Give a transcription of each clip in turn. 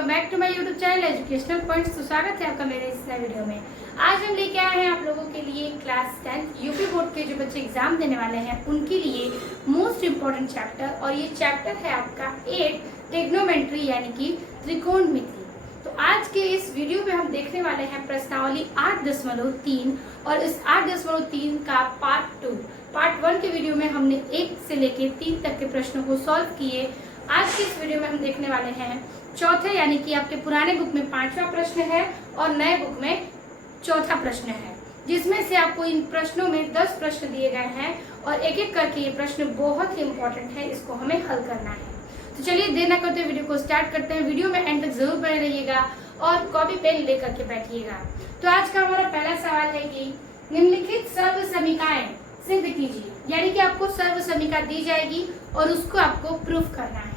Welcome back to my YouTube channel educational points. तो स्वागत है आपका मेरे इस नए वीडियो में। आज हम लेके आए हैं आप लोगों के लिए क्लास 10 यूपी बोर्ड के जो बच्चे एग्जाम देने वाले हैं उनके लिए मोस्ट इम्पोर्टेंट चैप्टर, और ये चैप्टर है आपका 8 ट्रिग्नोमेट्री यानी कि त्रिकोणमिति। तो आज के इस वीडियो में हम देखने वाले हैं प्रश्नावली 8.3 और इस 8.3 का पार्ट 1 के वीडियो में हमने 1 से लेकर 3 तक के प्रश्नों को सॉल्व किए। आज की इस वीडियो में हम देखने वाले हैं चौथे यानी कि आपके पुराने बुक में 5वां प्रश्न है और नए बुक में चौथा प्रश्न है, जिसमें से आपको इन प्रश्नों में 10 प्रश्न दिए गए हैं और एक एक करके ये प्रश्न बहुत ही इम्पोर्टेंट है, इसको हमें हल करना है। तो चलिए देर न करते वीडियो को स्टार्ट करते हैं। वीडियो में एंड तक जरूर बने रहिएगा और कॉपी पेन लेकर के बैठिएगा। तो आज का हमारा पहला सवाल है कि निम्नलिखित सर्व समीकाएं सिद्ध कीजिए, यानी कि आपको सर्व समीका दी जाएगी और उसको आपको प्रूफ करना है।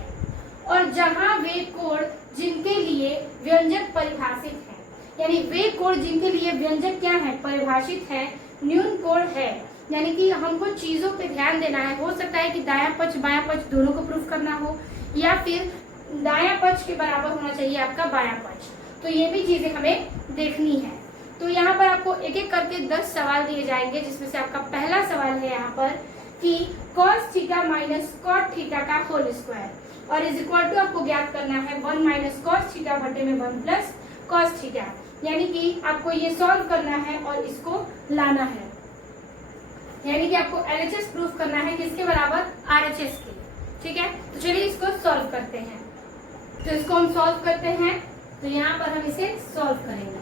और जहां वे कोण जिनके लिए व्यंजक परिभाषित है, यानी वे कोण जिनके लिए व्यंजक क्या है, परिभाषित है, न्यून कोण है, यानी कि हमको चीजों पे ध्यान देना है। हो सकता है कि दायां पक्ष बायां पक्ष दोनों को प्रूफ करना हो, या फिर दायां पक्ष के बराबर होना चाहिए आपका बायां पक्ष। तो ये भी चीजें हमें देखनी है। तो यहाँ पर आपको एक एक करके 10 सवाल दिए जाएंगे, जिसमें से आपका पहला सवाल है यहाँ पर कि cos theta minus cot theta का होल स्क्वायर, और इज इक्वल टू आपको ज्ञात करना है 1 माइनस cos थीटा बटे में 1 प्लस cos थीटा, यानी कि आपको ये सॉल्व करना है और इसको लाना है, यानी कि आपको LHS प्रूफ करना है किसके बराबर, RHS के। ठीक है, तो चलिए इसको सॉल्व करते हैं। तो इसको हम सॉल्व करते हैं, तो यहाँ पर हम इसे सॉल्व करेंगे।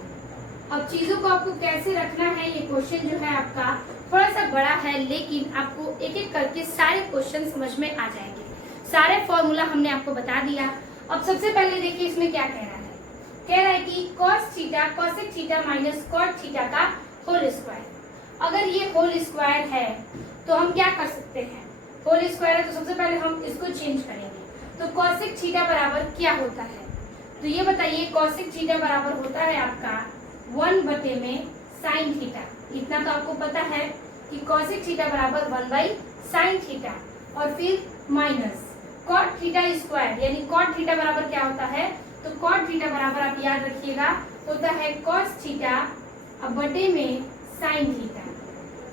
अब चीजों को आपको कैसे रखना है, ये क्वेश्चन जो है आपका थोड़ा सा बड़ा है, लेकिन आपको एक एक करके सारे क्वेश्चन समझ में आ जाएंगे। सारे फॉर्मूला हमने आपको बता दिया। अब सबसे पहले देखिए इसमें क्या कह रहा है। कह रहा है कि cos theta cosec theta minus cot theta का होल स्क्वायर। अगर ये होल स्क्वायर है तो हम क्या कर सकते हैं, होल स्क्वायर है तो सबसे पहले हम इसको चेंज करेंगे। तो cosec थीटा बराबर क्या होता है, तो ये बताइए cosec थीटा बराबर होता है आपका 1 बटे में sin थीटा। इतना तो आपको पता है कि cosec थीटा बराबर 1/sin थीटा, और फिर माइनस cot थीटा स्क्वायर, यानी cot थीटा बराबर क्या होता है, तो cot थीटा बराबर आप याद रखिएगा होता है cos थीटा अब बटे में sin थीटा।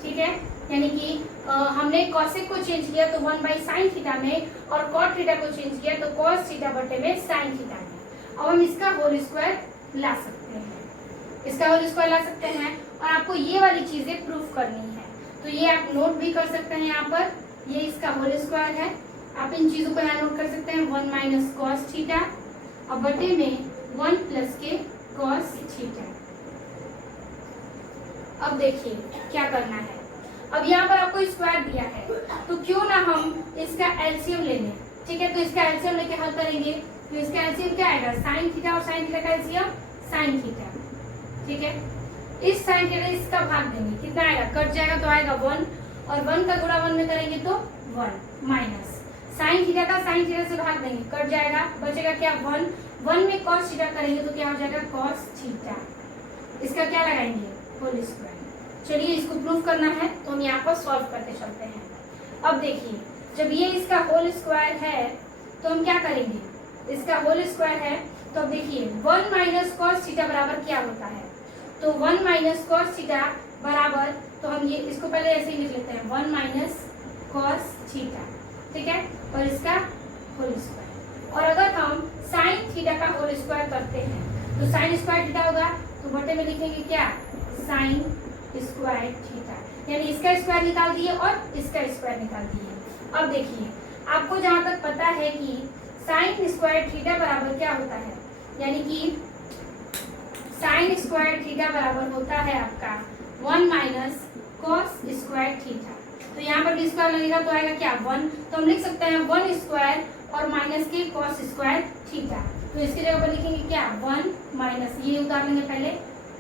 ठीक है, यानी कि हमने cosec को चेंज किया तो 1/sin थीटा में, और cot थीटा को चेंज किया तो cos थीटा बटे में sin थीटा में। अब हम इसका होल स्क्वायर ला सकते हैं, इसका होल स्क्वायर ला सकते हैं, और आपको ये वाली चीजें प्रूफ करनी है। तो ये आप नोट भी कर सकते हैं, यहाँ पर ये इसका होल स्क्वायर है, आप इन चीजों को यहाँ नोट कर सकते हैं। 1 माइनस कॉस थीटा और बटे में 1 प्लस के कॉस थीटा। अब देखिए क्या करना है। अब यहाँ पर आपको स्क्वायर दिया है, तो क्यों ना हम इसका एलसीएम ले लें। ठीक है, तो इसका एलसीएम लेके हल करेंगे। तो इसका एलसीएम क्या आएगा, साइन थीटा और साइन थीटा का एलसीएम साइन थीटा। ठीक है, इस साइन थीटा इसका भाग देंगे, कितना आएगा, कट जाएगा तो आएगा 1, और 1 का गुणा 1 में करेंगे तो 1 माइनस साइन थीटा का साइन थीटा से भाग देंगे, कट जाएगा, बचेगा क्या 1 में cos थीटा करेंगे तो क्या हो जाएगा cos थीटा। इसका क्या लगाएंगे, होल स्क्वायर। चलिए इसको प्रूफ करना है तो हम यहाँ पर सॉल्व करते चलते हैं। अब देखिए जब ये इसका होल स्क्वायर है तो हम क्या करेंगे, इसका होल स्क्वायर है तो अब देखिए 1 माइनस cos थीटा बराबर क्या होता है, तो 1 माइनस cos थीटा बराबर, तो हम ये इसको पहले ऐसे ही लिख लेते हैं 1 माइनस cos थीटा। ठीक है, और इसका होल स्क्वायर। और अगर हम साइन थीटा का होल स्क्वायर करते हैं तो साइन स्क्वायर थीटा होगा, तो बटे में लिखेंगे क्या, साइन स्क्वायर थीटा, यानी इसका स्क्वायर निकाल दिए और इसका स्क्वायर निकाल दिए। अब देखिए आपको जहां तक पता है कि साइन स्क्वायर थीटा बराबर क्या होता है, यानी कि साइन स्क्वायर थीटा बराबर होता है आपका 1 माइनस कॉस स्क्वायर थीटा। तो यहाँ पर भी स्क्वायर लगेगा तो आएगा क्या 1, तो हम लिख सकते हैं 1 स्क्वायर और माइनस के कॉस स्क्वायर थीटा। तो इसकी जगह पर लिखेंगे क्या 1 माइनस, ये उतार लेंगे पहले,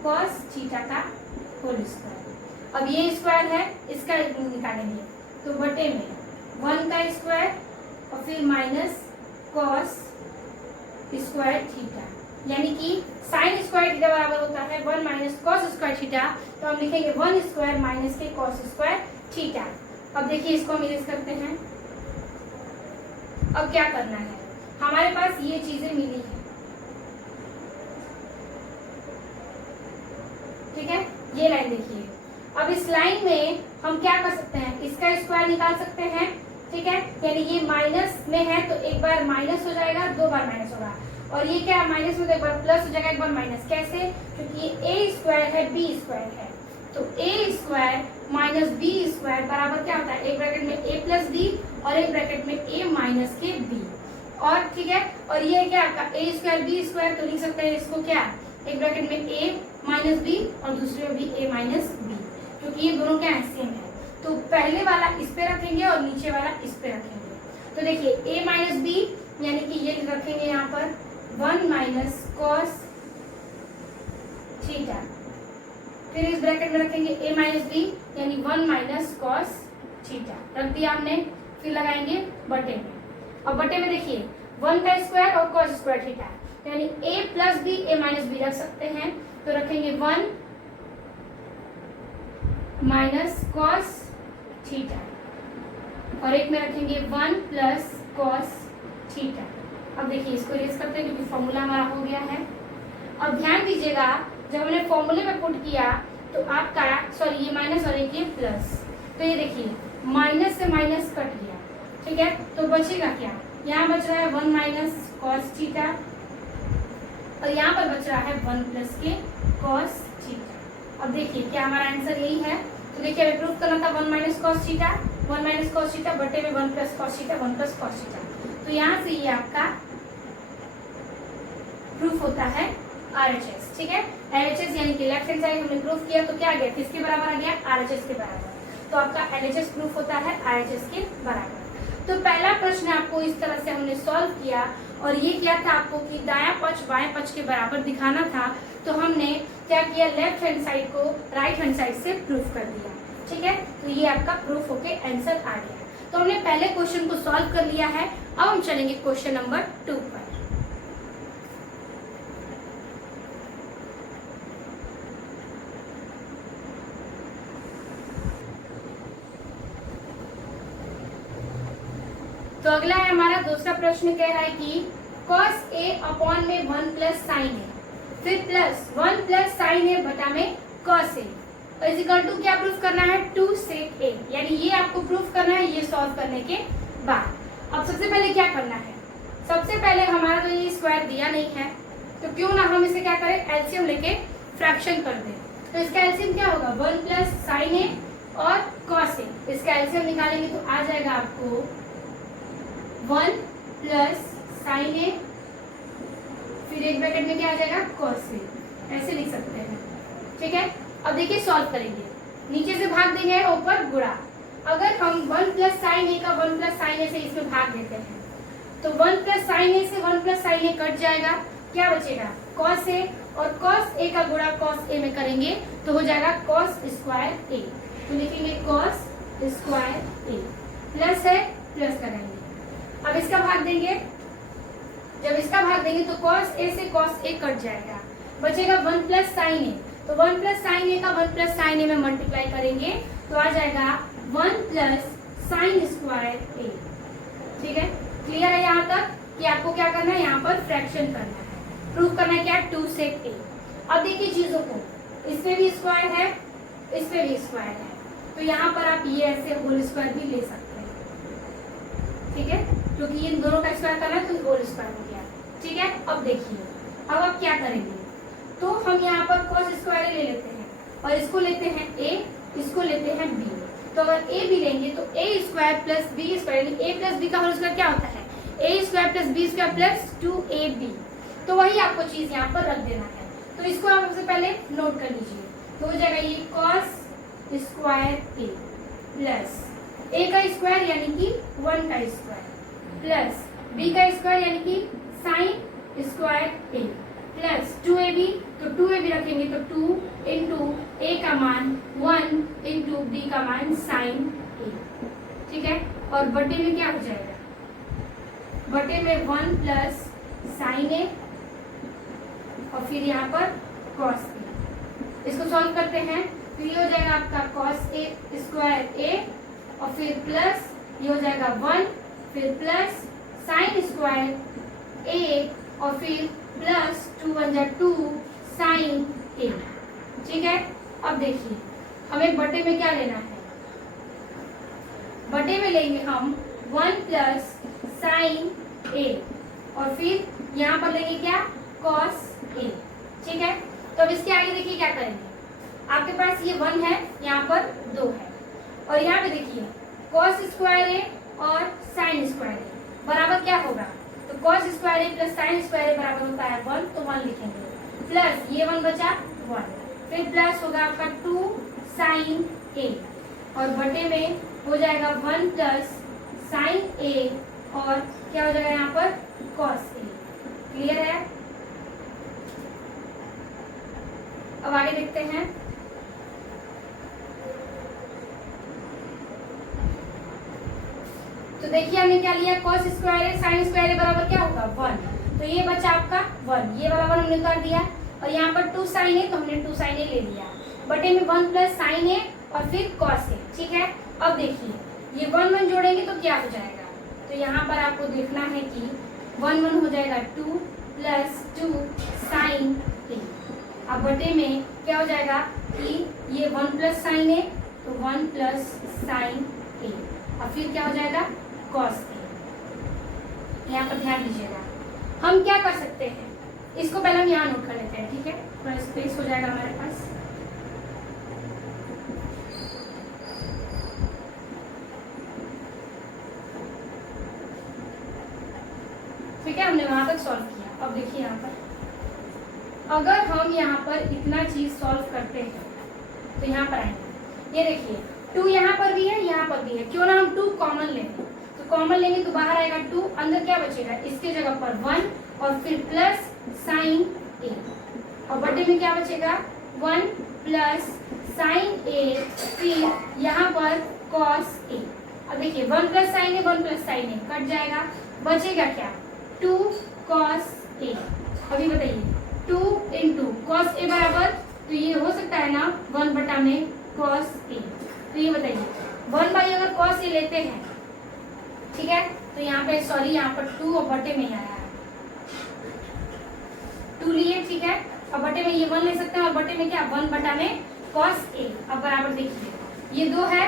कॉस थीटा का होल स्क्वायर। अब ये स्क्वायर है, इसका निकालेंगे तो बटे में 1 का स्क्वायर और फिर माइनस कॉस स्क्वायर थीटा, यानी कि साइन स्क्वायर थीटा बराबर होता है 1 माइनस कॉस स्क्वायर थीटा। तो हम लिखेंगे 1 स्क्वायर माइनस के कॉस स्क्वायर थीटा। अब देखिए इसको हम इरेज करते हैं। अब क्या करना है, हमारे पास ये चीजें मिली है, ये लाइन देखिए। अब इस लाइन में हम क्या कर सकते हैं, इसका स्क्वायर निकाल सकते हैं, ठीक है। यानी ये माइनस में है तो एक बार माइनस हो जाएगा, 2 बार माइनस होगा, और ये क्या माइनस में तो एक बार प्लस हो जाएगा, एक बार माइनस। कैसे? क्योंकि ये ए स्क्वायर है, बी स्क्वायर है, तो ए स्क्वायर माइनस बी स्क्वायर बराबर क्या होता है, एक ब्रैकेट में ए प्लस बी और एक ब्रैकेट में ए माइनस के बी। और ठीक है, और ये क्या आपका ए स्क्वायर बी स्क्वायर, तो लिख सकते हैं इसको क्या, एक ब्रैकेट में ए माइनस बी और दूसरे में भी ए माइनस बी, क्योंकि ये दोनों क्या है, सेम है। तो पहले वाला इस पे रखेंगे और नीचे वाला इस पे रखेंगे। तो देखिए a माइनस बी यानी कि ये रखेंगे यहाँ पर 1 माइनस कॉस थीटा, फिर इस ब्रैकेट में रखेंगे a माइनस बी यानी 1 माइनस कॉस थीटा, रख दिया हमने। फिर लगाएंगे बटे में, और बटे में देखिए 1 का स्क्वायर और कॉस स्क्वायर थीटा, यानी a plus B a minus B रख सकते हैं। तो रखेंगे 1 माइनस कॉस थीटा और एक में रखेंगे 1 प्लस कॉस थीटा। अब देखिए इसको इरेज करते हैं क्योंकि फॉर्मूला हमारा हो गया है। अब ध्यान दीजिएगा जब हमने फॉर्मूले में पुट किया तो आपका सॉरी ये माइनस और एक ये प्लस, तो ये देखिए माइनस से माइनस कट गया, ठीक है। तो बचेगा क्या, यहाँ बच रहा है 1 माइनस कॉस थीटा और यहाँ पर बच रहा है 1 प्लस के कॉस थीटा। अब देखिए क्या हमारा आंसर यही है। तो देखिए हमें प्रूफ करना था 1 minus cos theta, 1 minus cos theta बटे में 1 plus cos theta, 1 plus cos theta. तो यहाँ से ये आपका प्रूफ होता है RHS, ठीक है। LHS यानी कि लेफ्ट हैंड साइड हमने प्रूफ किया तो क्या आ गया, किसके बराबर आ गया, RHS के बराबर। तो आपका LHS प्रूफ होता है RHS के बराबर। तो पहला प्रश्न आपको इस तरह से हमने सॉल्व किया, और ये क्या था आपको कि दायां पक्ष बाएं पक्ष के बराबर दिखाना था, तो हमने क्या किया, लेफ्ट हैंड साइड को राइट हैंड साइड से प्रूफ कर दिया, ठीक है। तो ये आपका प्रूफ होके आंसर आ गया। तो हमने पहले क्वेश्चन को सॉल्व कर लिया है। अब हम चलेंगे क्वेश्चन नंबर 2 पर। तो अगला है हमारा दूसरा प्रश्न, कह रहा है कि cos a अपॉन में 1 प्लस साइन है, फिर प्लस 1 प्लस साइन है बटा में cos a is equal to क्या प्रूफ करना है, 2 sec a, यानी ये आपको प्रूफ करना है ये सॉल्व करने के बाद। अब सबसे पहले क्या करना है, सबसे पहले हमारा तो ये स्क्वायर दिया नहीं है, तो क्यों ना हम इसे क्या करें, एलसीएम लेके फ्रैक्शन कर दें। तो इसका एलसीएम क्या होगा, 1 प्लस साइन ए और cos a, इसका एलसीएम निकालेंगे तो आ जाएगा आपको 1 प्लस साइन ए, फिर एक ब्रैकेट में क्या आ जाएगा, cos a, ऐसे लिख सकते हैं, ठीक है। अब देखिए सॉल्व करेंगे, नीचे से भाग देंगे ऊपर गुणा। अगर हम 1 प्लस साइन ए का 1 प्लस साइन ए से इसमें भाग देते हैं तो 1 प्लस साइन ए से 1 प्लस साइन ए कट जाएगा, क्या बचेगा, cos a, और cos a का गुणा cos a में करेंगे तो हो जाएगा cos स्क्वायर a। तो लिखेंगे cos स्क्वायर a, प्लस है प्लस करेंगे। अब इसका भाग देंगे, जब इसका भाग देंगे तो cos a से cos a कट जाएगा, बचेगा 1 प्लस साइन ए। तो 1 प्लस साइन ए का 1 प्लस साइन ए में मल्टीप्लाई करेंगे तो आ जाएगा 1 प्लस साइन स्क्वायर ए, ठीक है। क्लियर है यहाँ तक कि आपको क्या करना है, यहाँ पर फ्रैक्शन करना है, प्रूफ करना है क्या, 2 sec a। अब देखिए चीजों को, इसमें भी स्क्वायर है इसमें भी स्क्वायर है, तो यहाँ पर आप ये ऐसे होल स्क्वायर भी ले सकते हैं, ठीक है, क्योंकि इन दोनों का स्क्वायर करना है तो होल स्क्वायर हो गया, ठीक है। अब देखिए अब आप क्या करेंगे, तो हम यहाँ पर cos स्क्वायर ले लेते हैं और इसको लेते हैं a, इसको लेते हैं b। तो अगर a भी लेंगे तो a square plus b square, a plus b का होल स्क्वायर क्या होता है, a square plus b square plus 2ab। तो वही आपको चीज यहाँ पर रख देना है, तो इसको आप सबसे पहले नोट कर लीजिए। तो हो जाएगा ये cos square a plus a का स्क्वायर यानी कि 1 का स्क्वायर प्लस b का स्क्वायर यानी कि sign square a plus 2ab। तो 2ab रखेंगे तो 2 इंटू a का मान 1 इंटू b का मान साइन a, ठीक है। और बटे में क्या हो जाएगा, बटे में 1 प्लस साइन a और फिर यहाँ पर cos a। इसको सॉल्व करते हैं तो ये हो जाएगा आपका cos a स्क्वायर a और फिर प्लस ये हो जाएगा 1, फिर प्लस साइन स्क्वायर a और फिर प्लस 2 1 जा 2 साइन a, ठीक है। अब देखिए हमें बटे में क्या लेना है, बटे में लेंगे हम 1 प्लस साइन ए और फिर यहाँ पर लेंगे क्या, कॉस ए। ठीक है, तो अब इसके आगे देखिए क्या करेंगे, आपके पास ये 1 है, यहाँ पर 2 है और यहाँ पे देखिए कॉस स्क्वायर ए और साइन स्क्वायर ए बराबर क्या होगा, तो cos square A plus sine square ए बराबर होता है 1, तो 1 लिखेंगे प्लस ये 1 बचा 1, फिर प्लस होगा आपका 2 साइन ए और बटे में हो जाएगा 1 प्लस साइन ए और क्या हो जाएगा यहाँ पर कॉस ए। क्लियर है, अब आगे देखते हैं। तो देखिए हमने क्या लिया, कॉस स्क्वायर है साइन स्क्वायर है बराबर क्या होगा 1, तो ये बचा आपका 1, ये वाला 1 हमने कर दिया और यहाँ पर 2 साइन है तो हमने 2 साइन ए ले लिया, बटे में 1 प्लस साइन ए और फिर कॉस ए। ठीक है, अब देखिए ये 1 1 जोड़ेंगे तो क्या हो जाएगा, तो यहाँ पर आपको देखना है कि 1 1 हो जाएगा 2 प्लस 2 साइन ए, अब बटे में क्या हो जाएगा कि ये 1 प्लस साइन ए तो 1 प्लस साइन ए और फिर क्या हो जाएगा कॉस ए। यहाँ पर ध्यान दीजिएगा, हम क्या कर सकते हैं, इसको पहले हम यहाँ नोट कर लेते हैं। ठीक है, थोड़ा स्पेस हो जाएगा हमारे पास। ठीक है, हमने वहां तक सॉल्व किया। अब देखिए यहाँ पर अगर हम यहाँ पर इतना चीज सॉल्व करते हैं तो यहाँ पर आएंगे, ये देखिए 2 यहाँ पर भी है यहाँ पर भी है, क्यों ना हम 2 कॉमन लें, तो कॉमन लेंगे तो बाहर आएगा 2, अंदर क्या बचेगा, इसके जगह पर 1 और फिर प्लस साइन ए और बटे में क्या बचेगा 1 प्लस साइन ए फिर यहाँ पर कॉस ए। अब देखिए 1 प्लस साइन ए 1 प्लस साइन ए कट जाएगा, बचेगा क्या 2 कॉस ए। अभी बताइए 2 इंटू कॉस ए बराबर, तो ये हो सकता है ना 1 बटा में कॉस ए, तो ये बताइए 1 बाई अगर कॉस ए लेते हैं, ठीक है, तो यहाँ पे सॉरी यहाँ पर 2 और बटे में आया है 2 लिए। ठीक है, और बटे में ये 1 ले सकते हैं और बटे में क्या 1 बटा में कॉस ए। अब बराबर देखिए ये 2 है,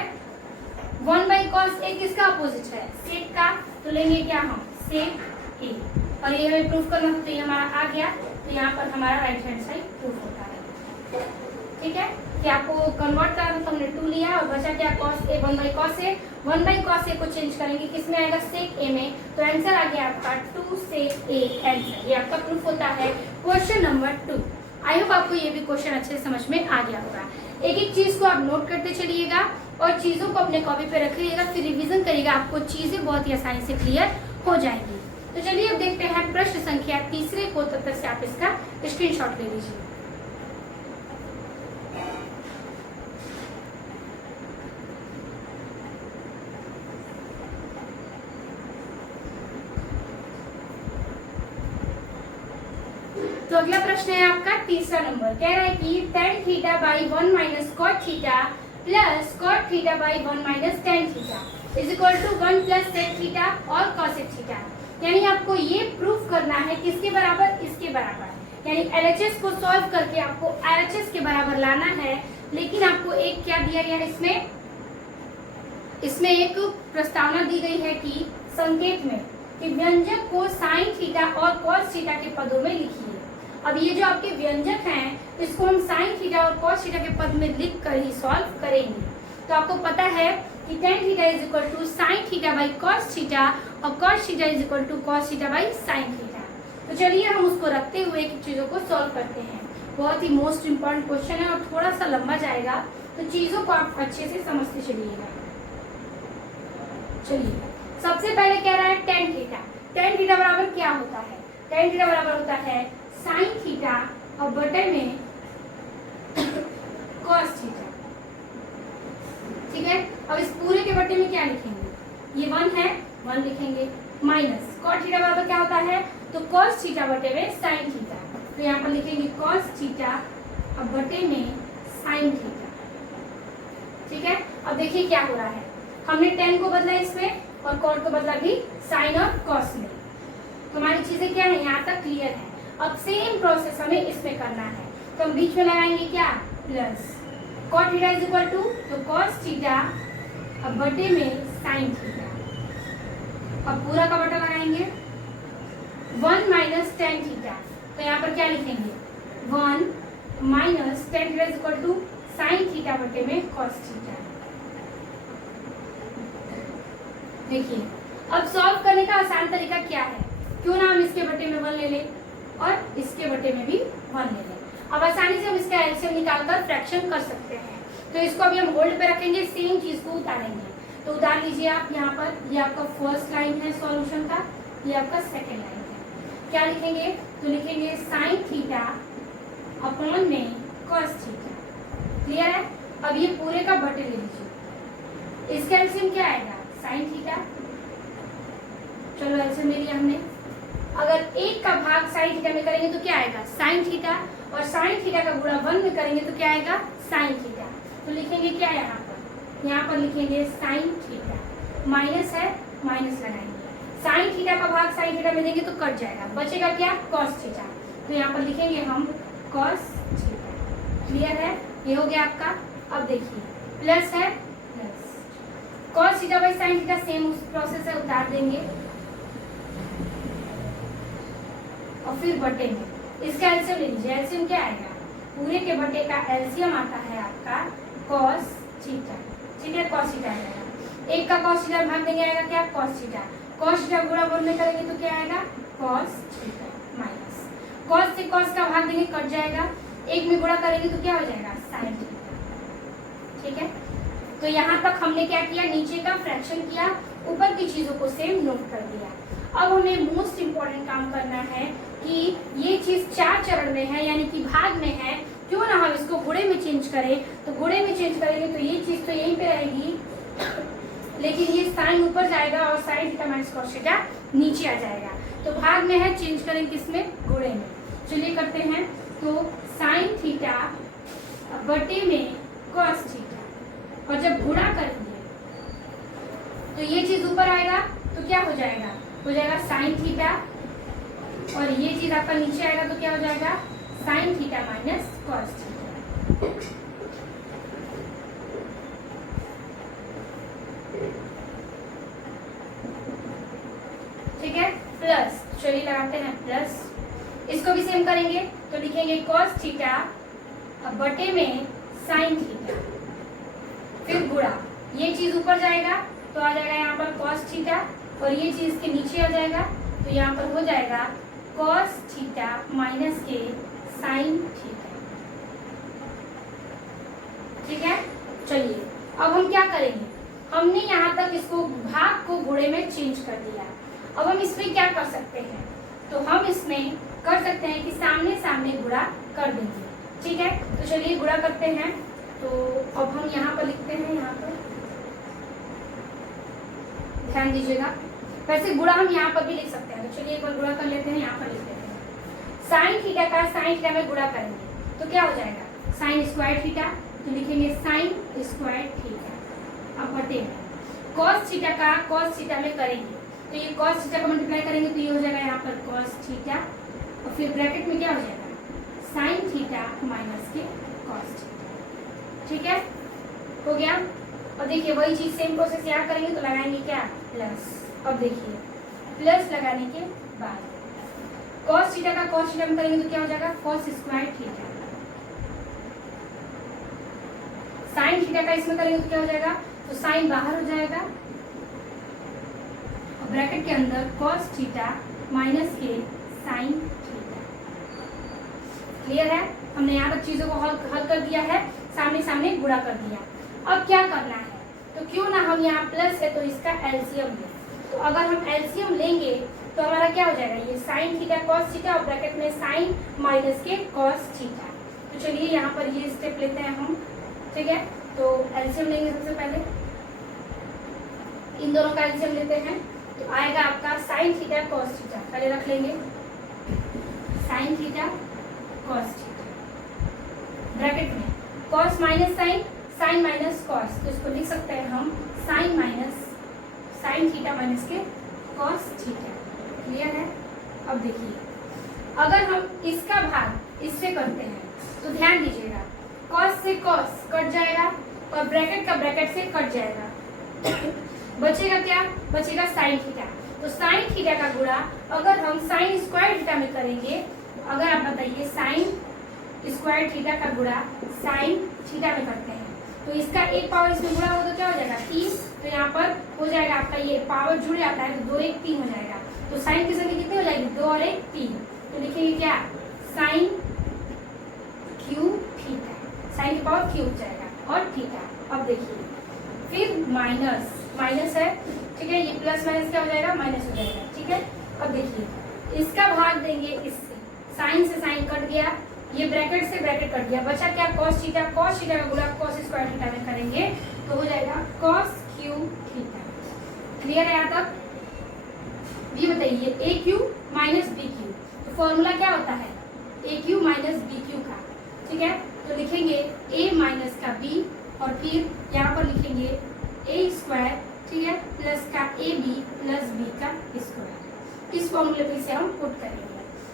1 बाई कॉस ए किसका अपोजिट है, सेक का, तो लेंगे क्या हम सेक ए और ये हमें प्रूफ करना था, तो ये हमारा आ गया, तो यहाँ पर हमारा राइट हैंड साइड प्रूफ होता है। ठीक है, कि आपको कन्वर्ट करना था तो हमने 2 लिया और बचा क्या cos A 1 by cos A, 1 by cos A को चेंज करेंगे किसमें आएगा सेक ए में, तो आंसर आ गया आपका 2 सेक ए आंसर। ये आपका प्रूफ होता है क्वेश्चन नंबर 2। आई होप आपको ये भी क्वेश्चन अच्छे से समझ में आ गया होगा। एक एक चीज को आप नोट करते चलिएगा और चीजों को अपने कॉपी पे रखिएगा, फिर रिविजन करिएगा, आपको चीजें बहुत ही आसानी से क्लियर हो जाएंगी। तो चलिए अब देखते हैं प्रश्न संख्या 3 को, तब तक से आप इसका स्क्रीनशॉट ले लीजिए। तो अगला प्रश्न है आपका 3रा नंबर, कह रहा है कि tan theta by 1 minus cot theta plus cot theta by 1 minus tan theta is equal to 1 plus sec theta और कॉसेक थीटा। यानी आपको ये प्रूफ करना है किसके बराबर, इसके बराबर, यानी LHS को सॉल्व करके आपको RHS के बराबर लाना है। लेकिन आपको एक क्या दिया गया है, इसमें एक प्रस्तावना दी गई है कि संकेत में कि व्यंजक को साइन थीटा और कॉस थीटा के पदों में लिखिए। अब ये जो आपके व्यंजक हैं इसको हम साइन थीटा और कॉस थीटा के पद में लिख कर ही सॉल्व करेंगे। तो आपको पता है कि tan theta is equal to sine theta by cos theta और cos theta is equal to cos theta by sine theta. तो चलिए हम उसको रखते हुए चीज़ों को सॉल्व करते हैं। बहुत ही मोस्ट इम्पॉर्टेंट क्वेश्चन है और थोड़ा सा लंबा जाएगा, तो चीज़ों को आप अच्छे से समझते चलिएगा। चलिए सबसे पहले कह रहा है tan थीटा। tan थीटा बराबर क्या होता है, tan थीटा बराबर होता है साइन थीटा और बटे में कॉस थीटा। ठीक है, अब इस पूरे के बटे में क्या लिखेंगे, ये 1 है 1 लिखेंगे, माइनस कॉस थीटा बराबर क्या होता है, तो कॉस थीटा बटे में साइन थीटा, तो यहाँ पर लिखेंगे कॉस थीटा और बटे में साइन थीटा। ठीक है, अब देखिए क्या हो रहा है, हमने tan को बदला इसमें और कॉट को बदला भी साइन और कॉस में। तो हमारी चीजें क्या है, यहाँ तक क्लियर है। अब सेम प्रोसेस हमें इसमें करना है, तो हम बीच में लगाएंगे क्या plus, cot theta is equal to, तो cos थीटा अब बटे में sin थीटा, अब पूरा का बटा लगाएंगे 1 माइनस टेन थीटा, तो यहाँ पर क्या लिखेंगे 1 minus tan theta is equal to sin theta बटे में cos थीटा। देखिए अब सॉल्व करने का आसान तरीका क्या है, क्यों ना हम इसके बटे में 1 ले लें और इसके बटे में भी 1 ले लें। अब आसानी से हम इसका एलसीएम निकालकर फ्रैक्शन कर सकते हैं, तो इसको अभी हम होल्ड पे रखेंगे, सेम चीज को उतारेंगे। तो उतार लीजिए आप यहाँ पर, ये आपका फर्स्ट लाइन है सॉल्यूशन का, ये आपका सेकेंड लाइन है। क्या लिखेंगे, तो लिखेंगे साइन थीटा अपॉन में कॉस थीटा। क्लियर है। अब ये पूरे का बटे ले लीजिए, इसका एलसीएम क्या आएगा साइन थीटा। चलो एलसीएम ले लिया हमने। अगर एक का भाग साइन थीटा में करेंगे तो क्या आएगा साइन थीटा, और साइन थीटा का गुणा 1 में करेंगे तो क्या आएगा साइन थीटा। तो लिखेंगे क्या यहाँ पर लिखेंगे साइन थीटा, माइनस है माइनस लगाएंगे, साइन थीटा का भाग साइन थीटा में देंगे तो कट जाएगा, बचेगा क्या कॉस थीटा, तो यहाँ पर लिखेंगे हम कॉस थीटा। क्लियर है, ये हो गया आपका। अब देखिए प्लस है plus, cos theta by sine theta same उस प्रोसेस है, उतार देंगे और फिर बटे में इसका एलसीएम ले लीजिए। एलसीएम क्या आएगा, पूरे के बटे का एलसीएम आता है आपका cos थीटा। ठीक है, cos थीटा आएगा, एक का cos थीटा भाग देंगे आएगा क्या cos थीटा, cos थीटा गुणा 1 में करेंगे तो क्या आएगा cos थीटा माइनस cos से cos का भाग देंगे कट जाएगा, एक में गुणा करेंगे तो क्या हो जाएगा sin थीटा। ठीक है, तो यहाँ तक हमने क्या किया, नीचे का फ्रैक्शन किया, ऊपर की चीजों को सेम नोट कर दिया। अब हमें मोस्ट इम्पोर्टेंट काम करना है कि ये चीज 4 चरण में है, यानी कि भाग में है, क्यों ना हम इसको गुणे में चेंज करें। तो गुणे में चेंज करेंगे तो ये चीज तो यहीं पे रहेगी, लेकिन ये साइन ऊपर जाएगा और sign theta minus cos theta नीचे आ जाएगा। तो भाग में है, चेंज करेंगे किसमें, गुणे में। चलिए करते हैं, तो साइन थीटा बटे में कॉस थीटा, और जब गुणा करेंगे तो ये चीज ऊपर आएगा तो क्या हो जाएगा साइन थीटा, और ये चीज आपका नीचे आएगा तो क्या हो जाएगा sign theta minus cos theta. ठीक है, प्लस, चलिए लगाते हैं प्लस, इसको भी सेम करेंगे तो लिखेंगे कॉस थीटा बटे में साइन थीटा, फिर गुणा, ये चीज ऊपर जाएगा तो आ जाएगा यहाँ पर कॉस थीटा, और ये चीज के नीचे आ जाएगा तो यहाँ पर हो जाएगा कॉस थीटा माइनस के साइन थीटा। ठीक है, चलिए अब हम क्या करेंगे, हमने यहाँ तक इसको भाग को गुणे में चेंज कर दिया। अब हम इसमें क्या कर सकते हैं, तो हम इसमें कर सकते हैं कि सामने सामने गुणा कर देंगे। ठीक है, तो चलिए गुणा करते हैं। तो अब हम यहाँ पर लिखते हैं, यहाँ पर ध्यान दीजिएगा, वैसे गुणा हम यहाँ पर भी लिख सकते हैं। तो चलिए एक बार गुणा कर लेते हैं, यहाँ पर लिख लेते हैं साइन थीटा का साइन थीटा में गुणा करेंगे तो क्या हो जाएगा साइन स्क्वायर थीटा, तो लिखेंगे साइन स्क्वायर थीटा, अब बटे में कॉस थीटा का कॉस थीटा में करेंगे तो ये कॉस थीटा का मल्टीप्लाई करेंगे तो ये हो जाएगा यहाँ पर कॉस थीटा, और फिर ब्रैकेट में क्या हो जाएगा साइन थीटा माइनस के कॉस थीटा। ठीक है, हो गया। और देखिए वही चीज सेम प्रोसेस यहाँ करेंगे तो लगाएंगे क्या प्लस। अब देखिए प्लस लगाने के बाद cos थीटा का cos थीटा में करेंगे तो क्या हो जाएगा cos square theta, sin theta का इसमें करेंगे तो क्या हो जाएगा, तो sin बाहर हो जाएगा और ब्रैकेट के अंदर cos थीटा माइनस के sin थीटा। क्लियर है, हमने यहाँ तक चीजों को हल कर दिया है, सामने सामने गुणा कर दिया। अब क्या करना है, तो क्यों ना हम यहाँ प्लस है तो इसका एलसीएम लें। तो अगर हम एलसीएम लेंगे तो हमारा क्या हो जाएगा, ये साइन थीटा कॉस थीटा और ब्रैकेट में साइन माइनस के कॉस थीटा। तो चलिए यहाँ पर ये स्टेप लेते हैं हम। ठीक है, तो एलसीएम लेंगे सबसे पहले, इन दोनों का एलसीएम लेते हैं तो आएगा आपका साइन थीटा कॉस थीटा, पहले रख लेंगे sine theta cos theta, bracket में cos minus sine, sine minus cos, तो इसको लिख सकते हैं हम sine minus sine theta minus के कॉस थीटा। क्लियर है। अब देखिए अगर हम इसका भाग इससे करते हैं तो ध्यान दीजिएगा कॉस से कॉस कट जाएगा और ब्रैकेट का ब्रैकेट से कट जाएगा। बचेगा क्या? बचेगा साइन थीटा। तो साइन थीटा का गुणा अगर हम साइन स्क्वायर थीटा में करेंगे, अगर आप बताइए साइन स्क्वायर थीटा का गुणा साइन थीटा में करते हैं तो इसका एक पावर इसमें गुणा हो तो क्या हो जाएगा 3। तो यहाँ पर हो जाएगा आपका ये पावर जुड़ जाता है तो 2 1 3 हो जाएगा। तो साइन की संख्या कितनी हो जाएगी 2 और 1 3। तो लिखेंगे क्या साइन क्यूब थीटा, साइन की पावर क्यूब जाएगा और थीटा। अब देखिए फिर माइनस माइनस है, ठीक है, ये प्लस माइनस क्या हो जाएगा माइनस हो जाएगा, ठीक है। अब देखिए इसका भाग देंगे इससे, साइन से साइन कट गया, ये ब्रैकेट से ब्रैकेट कट गया, बचा क्या कॉस थीटा। कॉस थीटा का गुणा कॉस स्क्वायर थीटा में करेंगे तो हो जाएगा कॉस क्यूब थीटा। क्लियर है यहाँ तक? ये बताइए ए क्यू माइनस बी क्यू, तो फॉर्मूला क्या होता है ए क्यू माइनस बी क्यू का, ठीक है। तो लिखेंगे ए माइनस का बी और फिर यहाँ पर लिखेंगे ए स्क्वायर, ठीक है, प्लस का ए बी प्लस बी का स्क्वायर। इस फॉर्मूले पे इसे हम पुट करेंगे।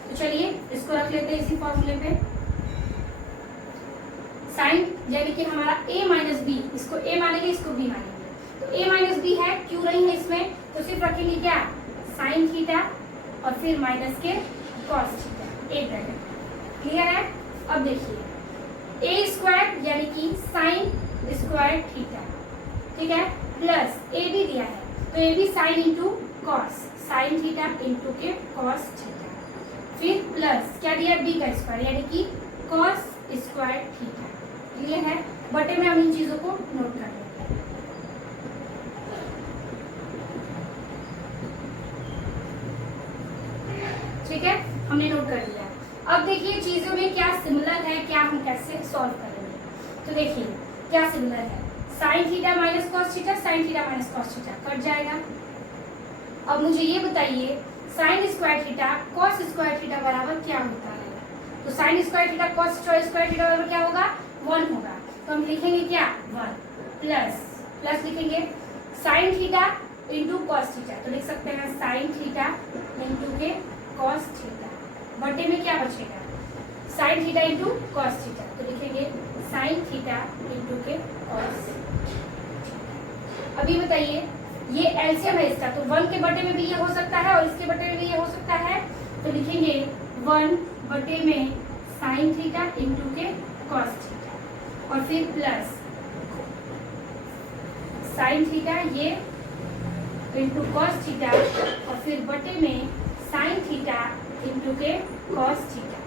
तो चलिए इसको रख लेते हैं इसी फॉर्मूले पे। साइन यानी कि हमारा a माइनस बी, इसको a मानेंगे इसको b मानेंगे। तो a माइनस बी है, क्यों नहीं है इसमें, तो सिर्फ रखेंगे क्या साइन थीटा और फिर माइनस के कॉस थीटा, एक ब्रैकेट। क्लियर है? अब देखिए a स्क्वायर यानी कि साइन स्क्वायर थीटा, ठीक है, प्लस ए बी दिया है तो A B sine into cos, sine theta into के कॉस थीटा, फिर प्लस क्या दिया बी का स्क्वायर यानी कि कॉस स्क्वायर थीटा। क्लियर है? बटे में हम इन चीजों को नोट कर लेते हैं। ठीक है, हमने नोट कर लिया। अब देखिए चीजों में क्या सिमिलर है, क्या हम कैसे सॉल्व करेंगे। तो देखिए क्या सिमिलर है, sign theta minus cos theta, sign theta minus cos theta cut जाएगा। अब मुझे ये बताइए sine square theta cos square theta बराबर क्या होता है। तो sine square theta cos square theta बराबर क्या होगा 1 होगा। तो हम लिखेंगे क्या 1 प्लस प्लस लिखेंगे sign theta into cos theta, तो लिख सकते हैं साइन थीटा इंटू के कॉस थीटा, बटे में क्या बचेगा sign theta into cos theta, तो लिखेंगे साइन थीटा इंटू के कॉस। अभी बताइए ये एलसीएम है इसका, तो 1 के बटे में भी ये हो सकता है और इसके बटे में भी ये हो सकता है, तो लिखेंगे 1 बटे में साइन थीटा इंटू के कॉस थीटा और फिर प्लस साइन थीटा ये इंटू कॉस थीटा और फिर बटे में साइन थीटा इंटू के कॉस थीटा।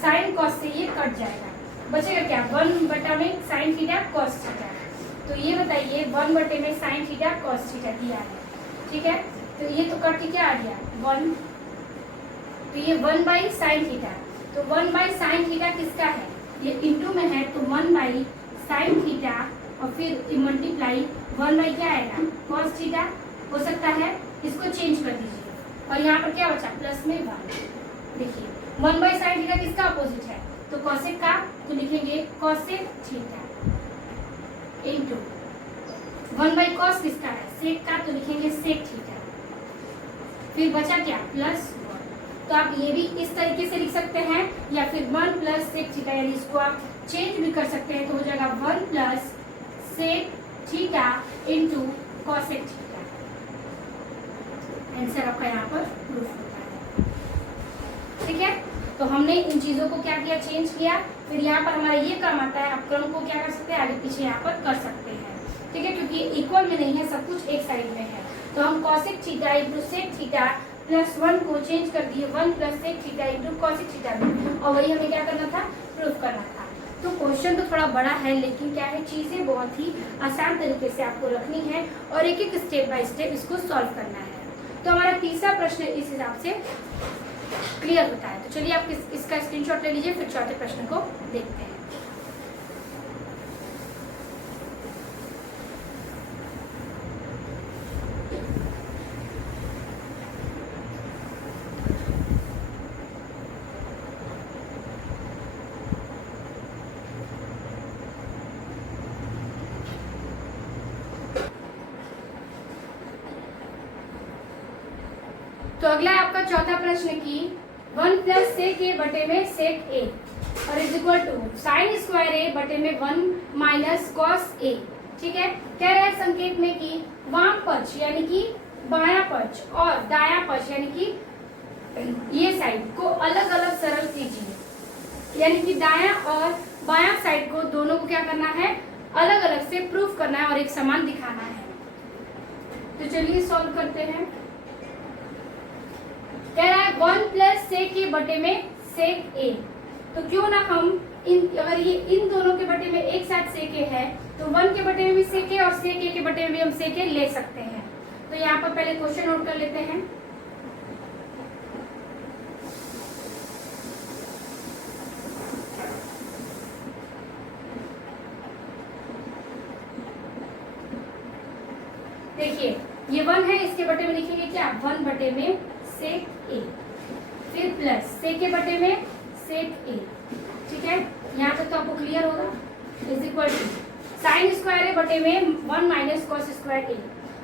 साइन कॉस से ये कट जाएगा, बचेगा क्या 1 बटा में साइन थीटा कॉस थीटा। तो ये बताइए 1 बटे में साइन थीटा कॉस थीटा दिया है, ठीक है। तो ये तो कट के क्या आ गया 1, तो ये 1 बाई साइन थीटा, तो 1 बाई साइन थीटा किसका है ये इंटू में है तो 1 बाई साइन थीटा और फिर मल्टीप्लाई 1 बाई क्या आएगा कॉस थीटा, हो सकता है इसको चेंज कर दीजिए और यहाँ पर क्या बचा प्लस में 1। देखिए 1 बाई साइन थीटा किसका अपोजिट है तो कॉसेक का, तो लिखेंगे cosec theta into 1 by cos किसका है सेक का, तो लिखेंगे सेक थीटा, फिर बचा क्या प्लस 1। तो आप ये भी इस तरीके से लिख सकते हैं या फिर 1 प्लस सेक थीटा, यानी इसको आप चेंज भी कर सकते हैं तो हो जाएगा 1 plus sec theta into cosec theta. Answer आपका यहाँ पर प्रूफ होता है, ठीक है। तो हमने इन चीजों को क्या किया चेंज किया, फिर यहाँ पर हमारा ये क्रम आता है, आप क्रम को क्या कर सकते हैं आगे पीछे यहाँ पर कर सकते हैं, ठीक है, क्योंकि इक्वल में नहीं है, सब कुछ एक साइड में है। तो हम cosec theta into sec theta plus 1 को चेंज कर दिए 1 plus sec theta into cosec theta में, और वही हमें क्या करना था प्रूफ करना था। तो क्वेश्चन तो थोड़ा बड़ा है लेकिन क्या है चीजें बहुत ही आसान तरीके से आपको रखनी है और एक एक स्टेप बाय स्टेप इसको सॉल्व करना है। तो हमारा तीसरा प्रश्न इस हिसाब से क्लियर होता है। तो चलिए आप इसका स्क्रीनशॉट ले लीजिए, फिर चौथे प्रश्न को देखते हैं। तो अगला है आपका चौथा प्रश्न की 1 प्लस सेक ए बटे में सेक ए। और is equal to sine square A बटे में 1 माइनस कॉस ए। ठीक है, कह रहा है संकेत में कि वाम पक्ष यानी कि बायां पक्ष और दायां पक्ष यानी कि ये साइड को अलग अलग सरल कीजिए, यानी कि दायां और बायां साइड को दोनों को क्या करना है, अलग अलग से प्रूफ करना है और एक समान दिखाना है। तो चलिए सॉल्व करते हैं। कह रहा है 1 प्लस सेक ए बटे में सेक ए, तो क्यों ना हम अगर ये इन दोनों के बटे में एक साथ सेक ए है तो 1 के बटे में भी सेक ए और सेक ए के बटे में भी हम सेक ए ले सकते हैं। तो यहाँ पर पहले क्वेश्चन नोट कर लेते हैं। देखिए ये 1 है, इसके बटे में लिखेंगे क्या, 1 बटे में सेक ए, फिर प्लस सेक के बटे में सेक ए। ठीक है, यहाँ तक तो आपको क्लियर होगा। Is equal to sine square A बटे में 1 माइनस कॉस स्क्वायर ए।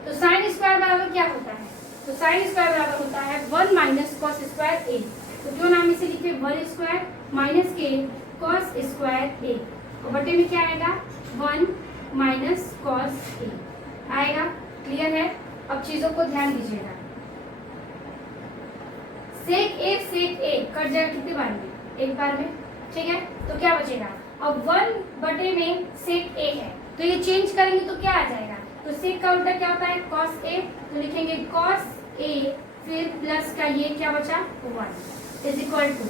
तो साइन स्क्वायर बराबर क्या होता है, तो साइन स्क्वायर बराबर होता है 1 माइनस कॉस स्क्वायर ए। तो क्यों नाम इसे लिखे 1 स्क्वायर माइनस के कॉस स्क्वायर ए, और बटे में क्या आएगा 1 माइनस कॉस ए आएगा। क्लियर है, अब चीजों को ध्यान दीजिएगा। सेक ए कट जाएगा कितनी बार में, एक बार में। ठीक है, तो क्या बचेगा, अब 1 बटे में सेक ए है तो ये चेंज करेंगे तो क्या आ जाएगा, तो सेक का उल्टा क्या होता है कॉस ए, तो लिखेंगे कॉस ए, फिर प्लस का ये क्या बचा 1 इज इक्वल टू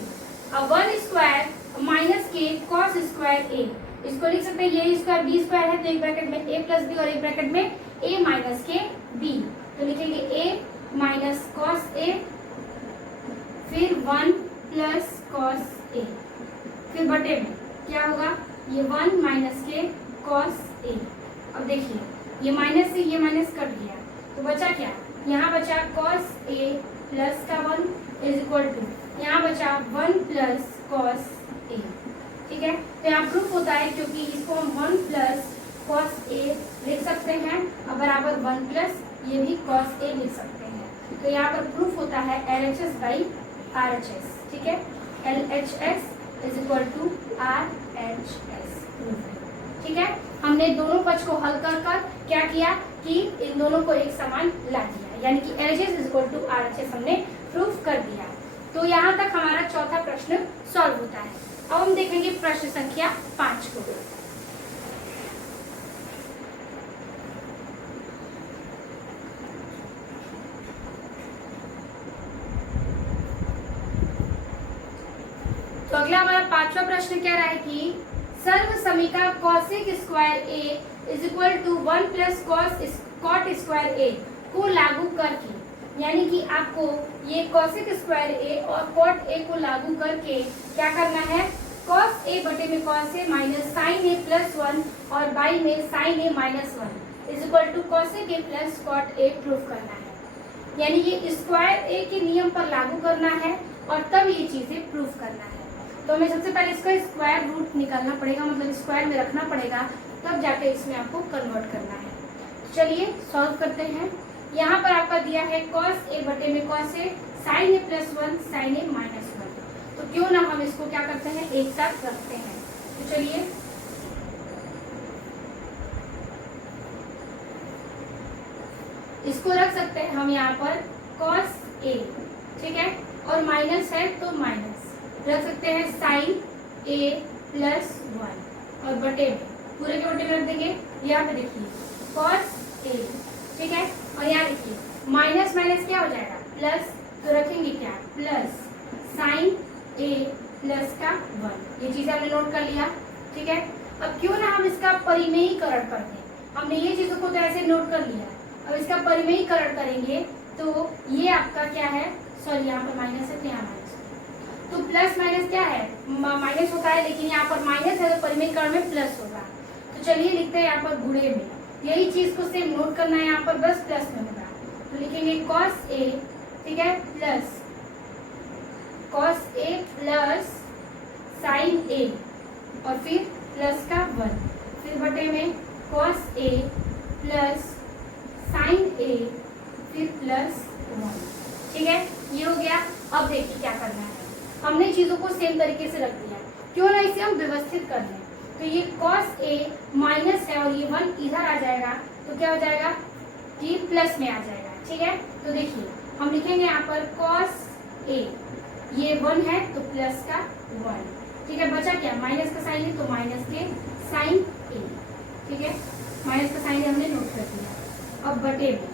अब 1 स्क्वायर माइनस के कॉस स्क्वायर ए। इसको लिख सकते हैं ये स्क्वायर बी स्क्वायर है तो एक ब्रैकेट में ए प्लस बी और एक ब्रैकेट में ए माइनस के बी, तो लिखेंगे ए माइनस कॉस ए, फिर 1 प्लस कॉस ए, फिर बटे में क्या होगा ये 1 माइनस के कॉस ए। अब देखिए ये माइनस से ये माइनस कट गया तो बचा क्या, यहाँ बचा कॉस ए प्लस का 1 इज इक्वल टू यहाँ बचा 1 प्लस कॉस ए। ठीक है, तो यहाँ प्रूफ होता है क्योंकि इसको हम 1 प्लस कॉस ए लिख सकते हैं और बराबर 1 प्लस ये भी कॉस ए लिख सकते हैं। तो यहाँ पर प्रूफ होता है LHS बाई RHS। ठीक है, LHS is equal to RHS। ठीक है, हमने दोनों पक्ष को हल कर कर क्या किया कि इन दोनों को एक समान ला दिया, यानी कि LHS is equal to RHS हमने प्रूफ कर दिया। तो यहाँ तक हमारा चौथा प्रश्न सॉल्व होता है। अब हम देखेंगे प्रश्न संख्या 5 को। तो अगला हमारा 5वां प्रश्न कह रहा है कि सर्व समीकरण cosec square A is equal to 1 plus cot square A को लागू करके, यानी कि आपको ये कॉसेक स्क्वायर ए और कॉट ए को लागू करके क्या करना है, कॉस ए बटे में cos A minus sine A plus 1 और बाई में sine A minus 1 is equal to cosec A plus cot A proof करना है। यानी ये स्क्वायर ए के नियम पर लागू करना है और तब ये चीजें प्रूफ करना है। तो हमें सबसे पहले इसका स्क्वायर रूट निकालना पड़ेगा, मतलब स्क्वायर में रखना पड़ेगा, तब जाके इसमें आपको कन्वर्ट करना है। चलिए सॉल्व करते हैं। यहाँ पर आपका दिया है कॉस ए बटे में cos A sine A plus 1 sign A minus 1, तो क्यों ना हम इसको क्या करते हैं एक साथ रखते हैं। तो चलिए इसको रख सकते हैं हम यहाँ पर कॉस ए। ठीक है, और माइनस है तो माइनस रख सकते हैं साइन ए प्लस 1 और बटे में पूरे के बटे में रख देंगे। यहाँ पे देखिए कॉस ए। ठीक है, और यहाँ देखिए माइनस माइनस क्या हो जाएगा प्लस, तो रखेंगे क्या प्लस साइन ए प्लस का 1। ये चीज़ हमने नोट कर लिया। ठीक है, अब क्यों ना हम इसका परिमेयीकरण कर दें। हमने ये चीज़ों को तो ऐसे नोट कर लिया, अब इसका परिमेयीकरण करेंगे तो ये आपका क्या है, सॉरी यहाँ पर माइनस है तो यहाँ माइनस, तो प्लस माइनस क्या है माइनस होता है, लेकिन यहाँ पर माइनस है तो परिमेयीकरण में प्लस होगा। तो चलिए लिखते हैं यहाँ पर गुणे में, यही चीज को सेम नोट करना है, यहाँ पर बस प्लस में होगा तो लिखेंगे कॉस ए। ठीक है, plus cos A plus sine A और फिर प्लस का 1, फिर बटे में कॉस ए प्लस साइन ए फिर प्लस 1। ठीक है, ये हो गया। अब देखिए क्या करना है, हमने चीजों को सेम तरीके से रख दिया। क्यों ना इसे हम व्यवस्थित कर लें। तो ये cos a माइनस है और ये 1 इधर आ जाएगा, तो क्या हो जाएगा कि प्लस में आ जाएगा। ठीक है, तो देखिए हम लिखेंगे यहाँ पर cos a, ये 1 है तो प्लस का 1। ठीक है, बचा क्या, माइनस का साइन है तो माइनस के साइन a। ठीक है, माइनस का साइन हमने नोट कर दिया। अब बटे में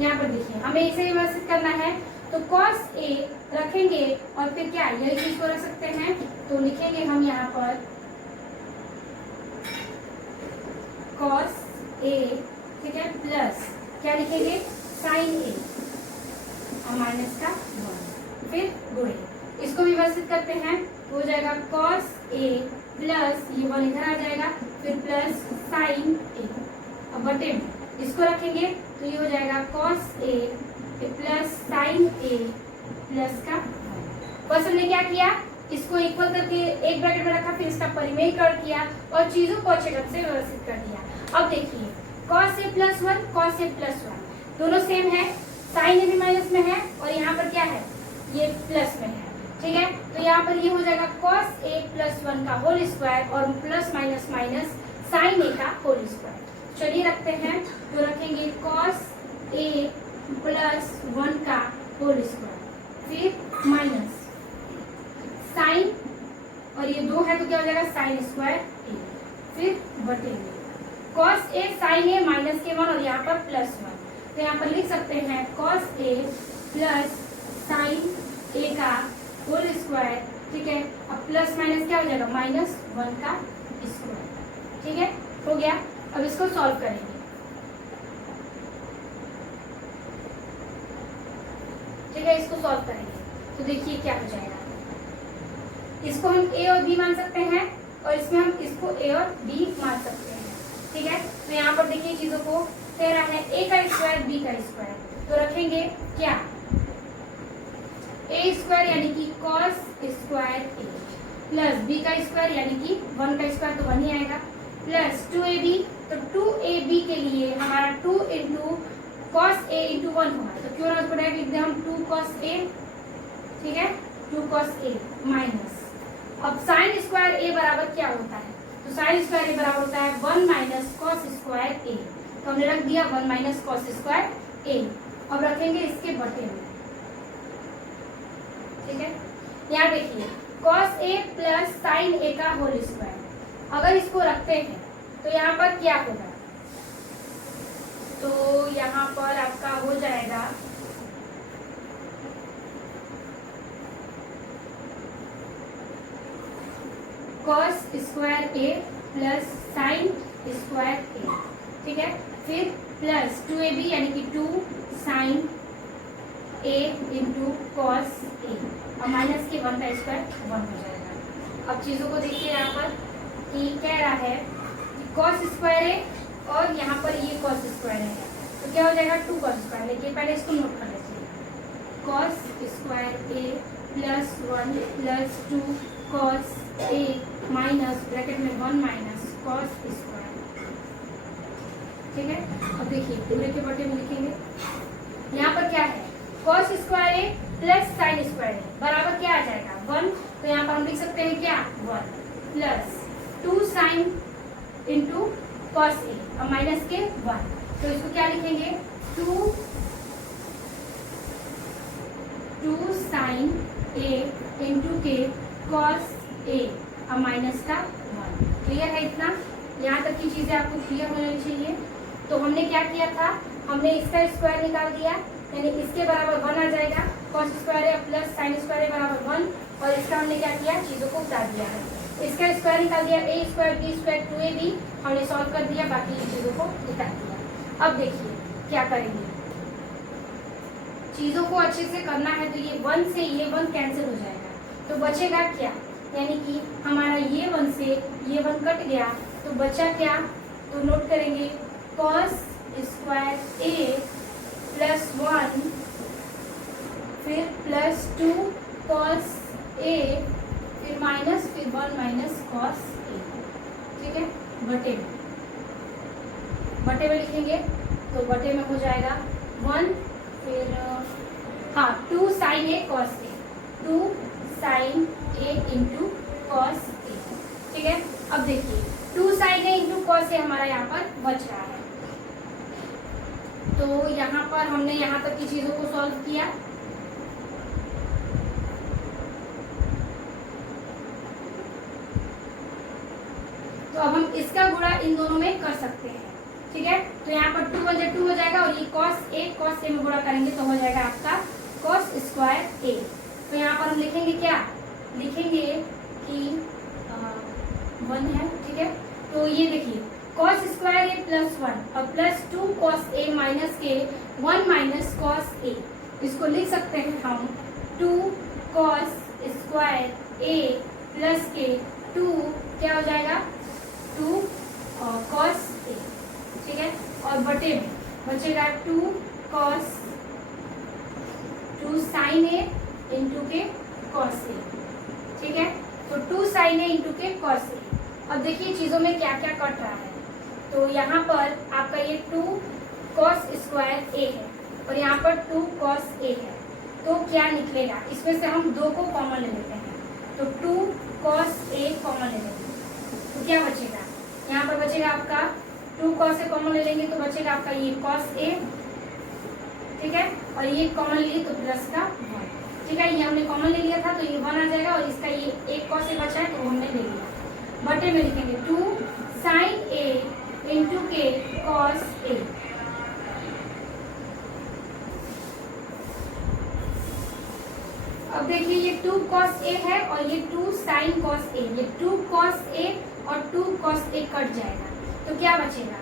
यहाँ पर देखिए हमें इसे व्यवस्थित करना है, तो cos a रखेंगे और फिर क्या यही चीज को रख सकते हैं, तो लिखेंगे हम यहाँ पर cos a, ठीक है, प्लस क्या लिखेंगे sin a और माइनस का 1, फिर गुणे। इसको व्यवस्थित करते हैं, हो जाएगा cos a प्लस ये 1 इधर आ जाएगा, फिर प्लस sin a। अब बटे में इसको रखेंगे तो ये हो जाएगा cos a plus sin a plus का 1। बस हमने क्या किया, इसको इक्वल करके एक ब्रैकेट में रखा, फिर इसका परिमेयकरण किया और चीजों को अच्छे ढंग से व्यवस्थित कर दिया। अब देखिए cos a plus 1, cos a plus 1 दोनों सेम है, sin a भी माइनस में है और यहाँ पर क्या है, ये प्लस में है। ठीक है, तो यहाँ पर ये हो जाएगा cos a प्लस 1 का होल स्क्वायर और plus minus minus sin a का होल स्क्वायर। चलिए रखते हैं, तो रखेंगे cos a प्लस 1 का होल स्क्वायर, फिर माइनस साइन, और ये 2 है तो क्या हो जाएगा साइन स्क्वायर a, फिर बटे में cos a sin a minus के 1 और यहाँ पर प्लस 1, तो यहाँ पर लिख सकते हैं cos a plus sin a का होल स्क्वायर। ठीक है, अब प्लस माइनस क्या हो जाएगा, माइनस 1 का स्क्वायर। ठीक है, हो गया। अब इसको सॉल्व करेंगे। ठीक है, इसको सॉल्व करेंगे तो देखिए क्या हो जाएगा, इसको हम a और b मान सकते हैं और इसमें हम इसको a और b मान सकते हैं। ठीक है, तो यहाँ पर देखिए चीजों को कह रहा है a का स्क्वायर b का स्क्वायर, तो रखेंगे क्या a स्क्वायर यानी कि cos square a plus b का स्क्वायर यानी कि 1 का स्क्वायर तो 1 ही आएगा, प्लस 2ab, तो 2ab के लिए हमारा 2 इंटू cos a इंटू 1 होगा, तो क्यों ना उसको डायरेक्ट लिख दें हम 2 cos a। ठीक है, 2 cos a माइनस, अब साइन स्क्वायर a बराबर क्या होता है, तो साइन स्क्वायर a बराबर होता है 1 माइनस कॉस स्क्वायर a, तो हमने रख दिया 1 माइनस कॉस स्क्वायर a। अब रखेंगे इसके बटे में। ठीक है, यहाँ देखिए cos a plus sign a का होल स्क्वायर, अगर इसको रखते हैं तो यहाँ पर क्या होगा, तो यहाँ पर आपका हो जाएगा cos square a plus sine square a। ठीक है, फिर प्लस 2ab यानी कि 2 sine a into cos a और माइनस के 1 का स्क्वायर 1 हो जाएगा। अब चीज़ों को देखिए यहाँ पर कि कह रहा है cos स्क्वायर a और यहाँ पर ये cos स्क्वायर है, तो क्या हो जाएगा 2 cos स्क्वायर। लेकिन पहले इसको नोट कर लेते हैं, cos square a plus 1 plus 2 cos a minus bracket में 1 माइनस cos स्क्वायर। ठीक है, अब देखिए पूरे के बटे में लिखेंगे, यहाँ पर क्या है cos square a plus sine square a बराबर क्या आ जाएगा 1, तो यहाँ पर हम लिख सकते हैं क्या 1 plus 2 sign into cos a और माइनस के 1, तो इसको क्या लिखेंगे 2 साइन a इंटू के कॉस a और माइनस का 1। क्लियर है इतना, यहाँ तक की चीजें आपको क्लियर होनी चाहिए। तो हमने क्या किया था, हमने इसका स्क्वायर निकाल दिया, यानी इसके बराबर 1 आ जाएगा, cos square a plus sine square a बराबर 1, और इसका हमने क्या किया चीजों को उतार दिया है, इसका स्क्वायर निकाल दिया, a square b square 2ab हमने सॉल्व कर दिया, बाकी इन चीजों को उतार दिया। अब देखिए क्या करेंगे, चीजों को अच्छे से करना है, तो ये 1 से ये 1 कैंसिल हो जाएगा, तो बचेगा क्या, यानी कि हमारा ये 1 से ये 1 कट गया, तो बचा क्या, तो नोट करेंगे cos स्क्वायर a प्लस 1 फिर प्लस 2 cos a फिर माइनस फिर 1 माइनस cos a। ठीक है, बटे में लिखेंगे, तो बटे में हो जाएगा 1 फिर 2 sine a cos a, 2 sine a into cos a। है। अब देखिए 2 sin a into cos A हमारा यहाँ पर बच रहा है। तो यहाँ पर हमने यहाँ तक की चीजों को सॉल्व किया। तो अब हम इसका गुणा इन दोनों में कर सकते हैं, ठीक है। तो यहाँ पर 2 1 2 हो जाएगा और ये कॉस ए में गुणा करेंगे तो हो जाएगा आपका कॉस स्क्वायर ए। तो यहाँ पर हम लिखेंगे क्या, लिखेंगे कि 1 है, ठीक है। तो ये देखिए कॉस स्क्वायर ए प्लस 1 और प्लस 2 कॉस ए माइनस के 1 माइनस कॉस ए, इसको लिख सकते हैं हम 2 कॉस स्क्वायर ए प्लस के 2 क्या हो जाएगा 2 कॉस ए, ठीक है। और बटे में बचेगा 2 कॉस 2 साइन ए इंटू के कॉस ए, ठीक है। तो 2 साइन ए इंटू के कॉस ए। अब देखिए चीजों में क्या क्या कट रहा है। तो यहाँ पर आपका ये 2 कॉस स्क्वायर ए है और यहाँ पर 2 कॉस ए है। तो क्या निकलेगा, इसमें से हम 2 को कॉमन ले लेते हैं। तो 2 कॉस ए कॉमन ले लेंगे तो क्या बचेगा, यहाँ पर बचेगा आपका 2 कॉस ए कॉमन ले लेंगे तो बचेगा आपका ये कॉस ए, ठीक है। और ये कॉमन लिए तो प्लस का 1, ठीक है। ये हमने कॉमन ले लिया था तो ये 1 आ जाएगा और इसका ये एक कॉस ए बचा है तो हमने ले लिया। बटे में लिखेंगे 2 साइन ए इंटू के कॉस ए। अब देखिए ये 2 कॉस ए है और ये 2 साइन कॉस ए, ये 2 कॉस ए और 2 कॉस ए कट जाएगा तो क्या बचेगा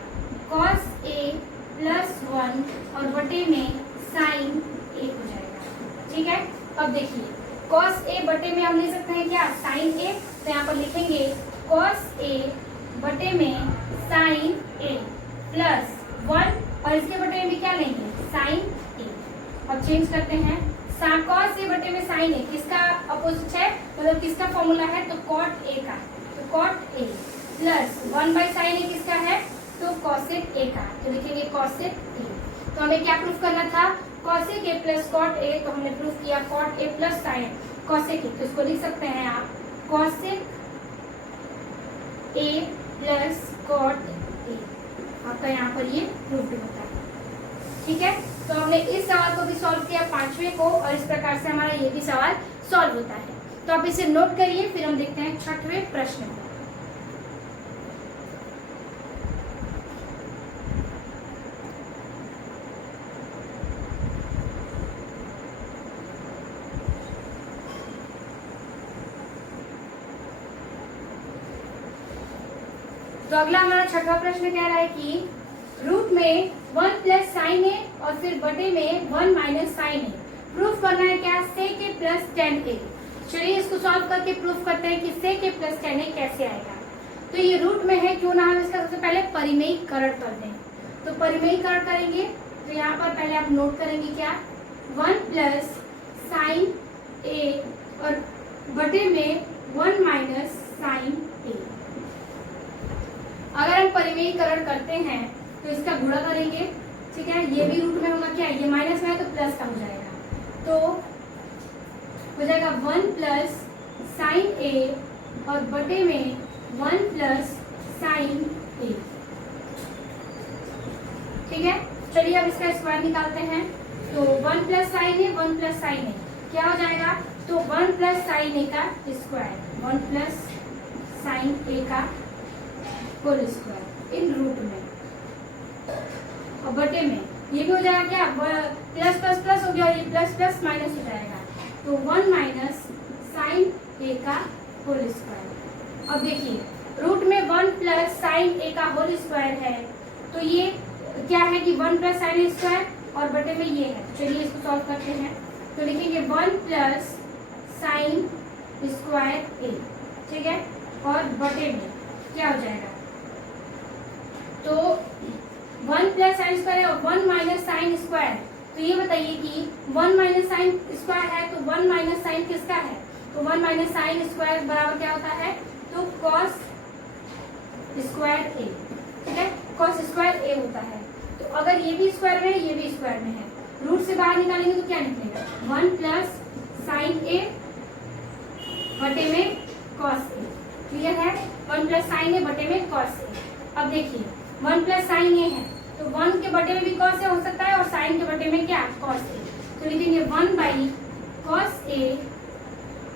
कॉस ए प्लस 1 और बटे में साइन ए हो जाएगा, ठीक है। अब देखिए कॉस ए बटे में हम ले सकते हैं क्या साइन ए, तो यहाँ पर लिखेंगे कॉस ए बटे में साइन ए प्लस 1 और इसके बटे में भी क्या लेंगे साइन ए। अब चेंज करते हैं, कॉस ए बटे में साइन ए किसका अपोजिट है, मतलब किसका फॉर्मूला है तो कॉट ए का, तो cot A plus 1 by sine A किसका है तो कॉसेक ए का, तो लिखेंगे कॉसेक ए। तो हमें क्या प्रूफ करना था cosec A plus cot A, तो हमने प्रूफ किया cot A plus sine cosec A. तो इसको लिख सकते हैं आप cosec A plus cot A, आपका यहाँ पर ये प्रूफ भी होता है, ठीक है। तो हमने इस सवाल को भी सॉल्व किया 5वें को और इस प्रकार से हमारा ये भी सवाल सॉल्व होता है। तो आप इसे नोट करिए, फिर हम देखते हैं 6वें प्रश्न को। तो अगला हमारा 6वां प्रश्न कह रहा है कि रूट में 1 प्लस साइन ए और फिर बटे में 1 माइनस साइन ए प्रूफ करना है क्या सेक ए प्लस 10 ए। चलिए इसको सॉल्व करके प्रूफ करते हैं कि सेक ए प्लस 10 ए कैसे आएगा। तो ये रूट में है, क्यों ना हम इसका सबसे पहले परिमेयीकरण कर दें। तो परिमेयीकरण करेंगे तो यहाँ पर पहले आप नोट करेंगे क्या 1 प्लस साइन ए और बटे में 1 माइनस साइन ए। अगर हम परिमेयीकरण करते हैं तो इसका गुणा करेंगे, ठीक है। ये भी रूट में होगा क्या, ये माइनस में है तो प्लस का हो जाएगा, तो हो जाएगा 1 प्लस साइन ए और बटे में 1 प्लस साइन ए, ठीक है। चलिए अब इसका स्क्वायर निकालते हैं। तो 1 प्लस साइन ए 1 प्लस साइन ए क्या हो जाएगा, तो 1 प्लस साइन ए का स्क्वायर 1 प्लस साइन ए का होल स्क्वायर इन रूट में और बटे में ये भी हो जाएगा क्या प्लस प्लस प्लस हो गया और ये प्लस प्लस माइनस हो जाएगा तो 1 माइनस साइन ए का होल स्क्वायर। अब देखिए रूट में 1 प्लस साइन ए का होल स्क्वायर है तो ये क्या है कि 1 प्लस साइन ए स्क्वायर और बटे में ये है। चलिए इसको सॉल्व करते हैं। तो लिखेंगे 1 प्लस साइन स्क्वायर ए, ठीक है, और बटे में क्या हो जाएगा तो 1 प्लस साइन स्क्वायर और 1 माइनस साइन स्क्वायर। तो ये बताइए कि 1 माइनस साइन स्क्वायर है तो 1 माइनस साइन किसका है, तो 1 माइनस साइन स्क्वायर बराबर क्या होता है तो कॉस स्क्वायर ए, ठीक है, कॉस स्क्वायर ए होता है। तो अगर ये भी स्क्वायर में है ये भी स्क्वायर में है, रूट से बाहर निकालेंगे तो क्या निकलेगा 1 प्लस साइन ए बटे में कॉस ए, क्लियर है? 1 प्लस साइन ए बटे में कॉस ए। अब देखिए 1 प्लस साइन ए है तो 1 के बटे में भी कॉस ए हो सकता है और साइन के बटे में क्या कॉस ए, तो लिखेंगे 1 by cos A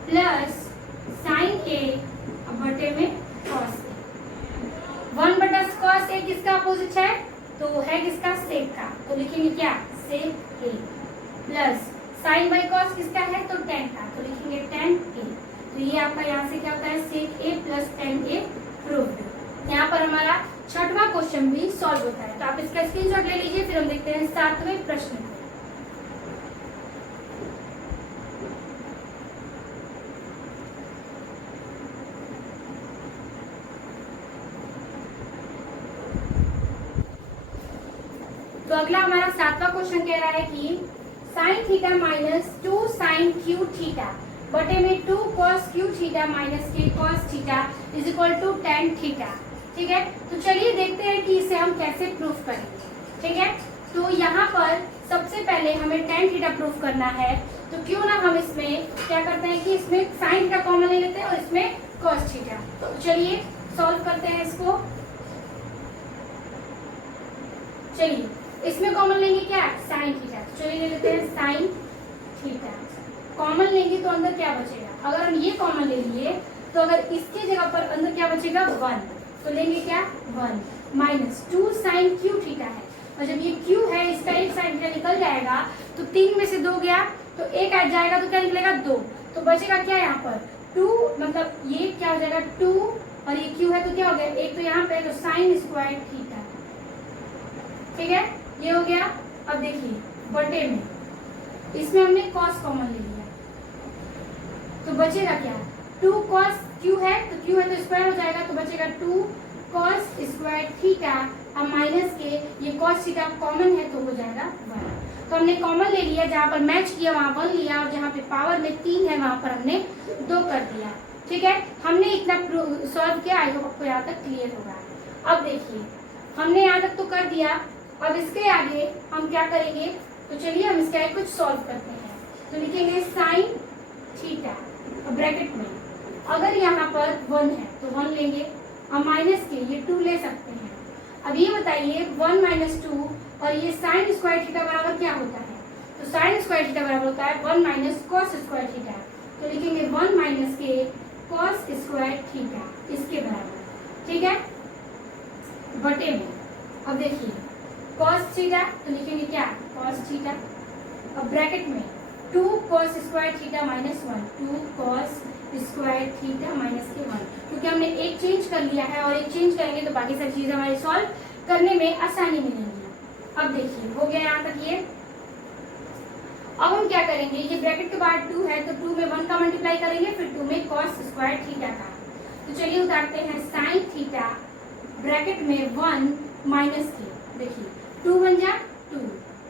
plus sine A बटे में कॉस ए। 1 बटा कॉस ए किसका अपोजिट है? तो है किसका? सेक का, तो लिखेंगे क्या? सेक ए प्लस साइन बाई कॉस किसका है? तो टेन का, तो लिखेंगे टेन ए। तो ये आपका यहाँ से क्या होता है? सेक ए प्लस टेन ए प्रूव्ड। यहाँ पर हमारा छठवां क्वेश्चन भी सॉल्व होता है, तो आप इसका स्क्रीनशॉट ले लीजिए। फिर हम देखते हैं 7वें प्रश्न को। तो अगला हमारा 7वां क्वेश्चन कह रहा है कि sine theta minus 2 sine cube theta बटे में 2 कॉस क्यू थीटा माइनस के cos theta is equal to tan theta. ठीक है, तो चलिए देखते हैं कि इसे हम कैसे प्रूफ करेंगे। ठीक है, तो यहाँ पर सबसे पहले हमें टेन थीटा प्रूफ करना है, तो क्यों ना हम इसमें क्या करते हैं कि इसमें साइन थीटा कॉमन ले लेते हैं और इसमें कॉस थीटा। तो चलिए सॉल्व करते हैं इसको। चलिए इसमें कॉमन लेंगे क्या? Sign theta. तो चलिए ले लेते हैं साइन थीटा। कॉमन लेंगे तो अंदर क्या बचेगा? अगर हम ये कॉमन ले लिए तो अगर इसके जगह पर अंदर क्या बचेगा? 1, तो लेंगे क्या? 1 माइनस 2 साइन क्यू थीटा है, और जब ये क्यू है इसका एक साइन थीटा निकल जाएगा तो 3 में से 2 गया तो 1 आ जाएगा, तो क्या निकलेगा? 2। तो बचेगा क्या यहाँ पर? 2, मतलब ये क्या हो जाएगा? 2 और ये क्यू है तो क्या हो गया? एक तो यहाँ पे, तो साइन स्क्वायर थीटा। ठीक है, ये हो गया। अब देखिए बटे में इसमें हमने कॉस कॉमन ले लिया तो बचेगा क्या? 2 कॉस क्यू है तो क्यू है तो स्क्वायर हो जाएगा, तो बचेगा 2 कॉस स्क्वायर थीटा। अब माइनस के ये कॉस थीटा कॉमन है तो हो जाएगा 1। तो हमने कॉमन ले लिया, जहाँ पर मैच किया वहां 1 लिया, और जहाँ पे पावर में 3 है वहां पर हमने 2 कर दिया। ठीक है, हमने इतना सॉल्व किया। आई होप आपको यहाँ तक क्लियर होगा। अब देखिए हमने यहाँ तक तो कर दिया, अब इसके आगे हम क्या करेंगे? तो चलिए हम इसके आगे कुछ सॉल्व करते हैं। तो लिखेंगे साइन थीटा और ब्रैकेट में अगर यहाँ पर 1 है तो 1 लेंगे, और माइनस के ये 2 ले सकते हैं। अब ये बताइए 1 माइनस 2 और ये साइन स्क्वायर थीटा बराबर क्या होता है? तो साइन स्क्वायर थीटा बराबर होता है 1 माइनस कॉस स्क्वायर थीटा। तो लिखेंगे 1 माइनस के कॉस स्क्वायर थीटा इसके बराबर। ठीक है, बटे में अब देखिए कॉस थीटा, तो लिखेंगे क्या? Cos theta. अब ब्रैकेट में 2 cos square theta minus 1, 2 cos square theta minus के 1, क्योंकि हमने एक चेंज कर लिया है और एक चेंज करेंगे तो बाकी सारी चीजें हमारे सॉल्व करने में आसानी मिलेंगी। अब देखिए हो गया यहाँ तक ये। अब हम क्या करेंगे? ये ब्रैकेट के बाद 2 है तो 2 में 1 का मल्टीप्लाई करेंगे, फिर 2 में कॉस स्क्वायर थीटा का। तो चलिए उतारते हैं साइन थीटा ब्रैकेट में 1 माइनस के, देखिए 2 बन जा 2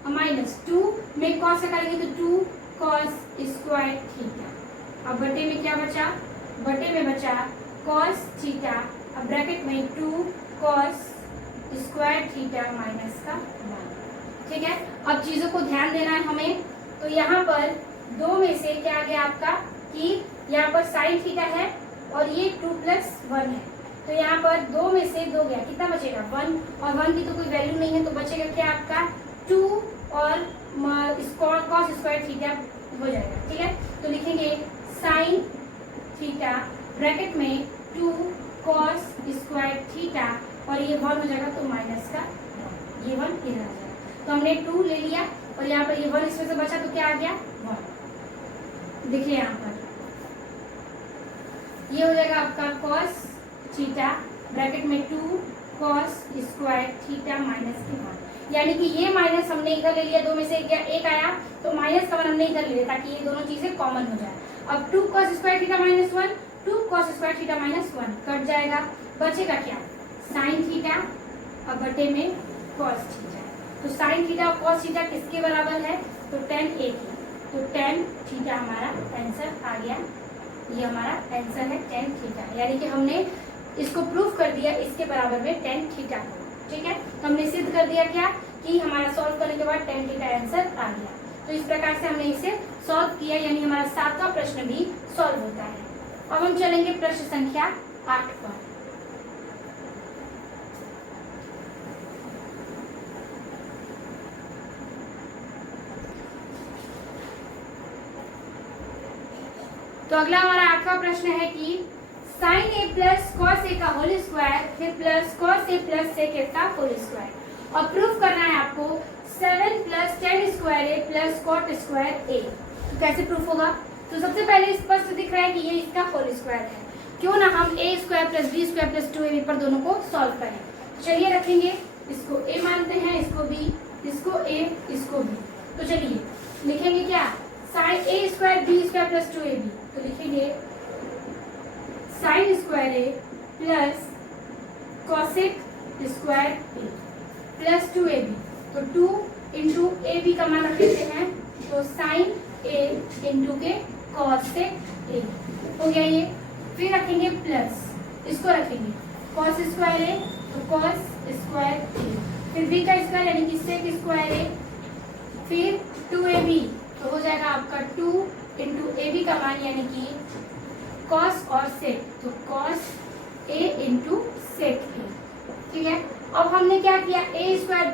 और माइनस 2 में कॉस करेंगे तो 2 कॉस स्क्वायर थीटा। अब बटे में क्या बचा? बटे में बचा कॉस थीटा, अब ब्रैकेट में 2 कॉस स्क्वायर थीटा माइनस का 1। ठीक है, अब चीजों को ध्यान देना है हमें। तो यहाँ पर 2 में से क्या आ गया आपका कि यहाँ पर साइन थीटा है और ये 2 प्लस 1 है, तो यहाँ पर 2 में से 2 गया, कितना बचेगा? 1, और 1 की तो कोई वैल्यू नहीं है, तो बचेगा क्या आपका? 2 और कॉस स्क्वायर थीटा हो जाएगा। ठीक है, तो लिखेंगे साइन थीटा ब्रैकेट में 2 कॉस स्क्वायर थीटा और ये 1 हो जाएगा तो माइनस का 1, ये 1 इधर आ जाएगा। तो हमने 2 ले लिया और यहाँ पर ये 1 इसमें से बचा तो क्या आ गया? 1। देखिए यहाँ पर ये हो जाएगा आपका कॉस थीटा ब्रैकेट में 2 कॉस स्क्वायर थीटा माइनस के 1, यानी कि ये माइनस हमने इधर ले लिया, 2 में से एक आया तो माइनस का 1 हमने इधर ले लिया ताकि ये दोनों चीजें कॉमन हो जाए। अब 2 cos square theta minus 1, 2 cos square theta minus 1 cut जाएगा, बचेगा क्या? साइन थीटा और बटे में कॉस थीटा। तो साइन थीटा और कॉस थीटा किसके बराबर है? तो tan a की, तो tan थीटा हमारा आंसर आ गया। ये हमारा आंसर है tan थीटा, यानी कि हमने इसको प्रूफ कर दिया इसके बराबर में tan थीटा को। ठीक है, तो हमने सिद्ध कर दिया क्या कि हमारा सॉल्व करने के बाद tan थीटा आंसर आ गया। तो इस प्रकार से हमने इसे सॉल्व किया, यानी हमारा 7वां प्रश्न भी सॉल्व होता है। अब हम चलेंगे प्रश्न संख्या 8 पर। तो अगला हमारा 8वां प्रश्न है कि sign A plus cos A का होल स्क्वायर फिर plus cos A plus sec ए का होल स्क्वायर, और प्रूफ करना है आपको 7 plus ten square A plus cot square ए। तो कैसे प्रूफ होगा? तो सबसे पहले स्पष्ट दिख रहा है कि ये इसका होल स्क्वायर है, क्यों ना हम A square plus B square plus 2ab पर दोनों को सॉल्व करें। चलिए रखेंगे, इसको a मानते हैं, इसको b, इसको a, इसको b। तो चलिए लिखेंगे क्या, sine A square B square plus 2ab। तो लिखेंगे sine square A plus cosec square A plus 2ab। तो 2 इंटू ए बी का मान रख लेते हैं, तो साइन ए इंटू के कॉसेक ए हो गया ये। फिर रखेंगे प्लस, इसको रखेंगे कॉस स्क्वायर ए, तो कॉस स्क्वायर ए, फिर बी का स्क्वायर यानी कि सेक स्क्वायर ए, फिर 2ab, तो हो जाएगा आपका 2 इंटू ए बी का मान यानी कि कॉस और सेक, तो कॉस ए इंटू सेक ए। ठीक है, अब हमने क्या किया, A square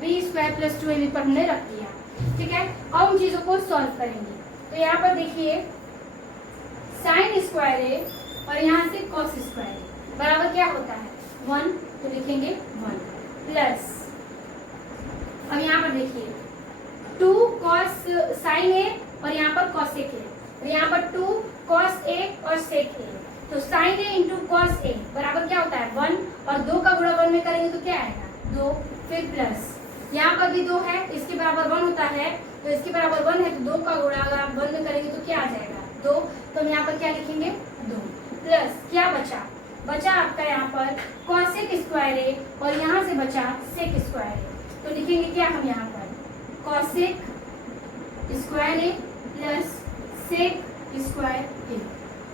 B square plus 2ab पर हमने रख दिया। ठीक है, अब हम चीजों को सॉल्व करेंगे। तो यहाँ पर देखिए साइन स्क्वायर ए और यहाँ से कॉस स्क्वायर ए बराबर क्या होता है 1, तो लिखेंगे 1 प्लस, अब यहाँ पर देखिए 2 कॉस साइन ए और यहाँ पर कॉसेक ए, और यहाँ पर 2 कॉस ए और सेक ए, तो साइन ए इंटू कॉस ए बराबर क्या होता है 1, और 2 का गुणा 1 में करेंगे तो क्या आएगा 2, फिर प्लस यहाँ पर भी 2 है, इसके बराबर 1 होता है, तो इसके बराबर 1 है, तो 2 का गुणा अगर आप 1 में करेंगे तो क्या आ जाएगा 2, तो हम यहाँ पर क्या लिखेंगे 2 प्लस क्या बचा आपका यहाँ पर कॉसेक स्क्वायर ए और यहाँ से बचा सेक स्क्वायर ए, तो लिखेंगे क्या हम यहाँ पर cosec square A plus sec square ए।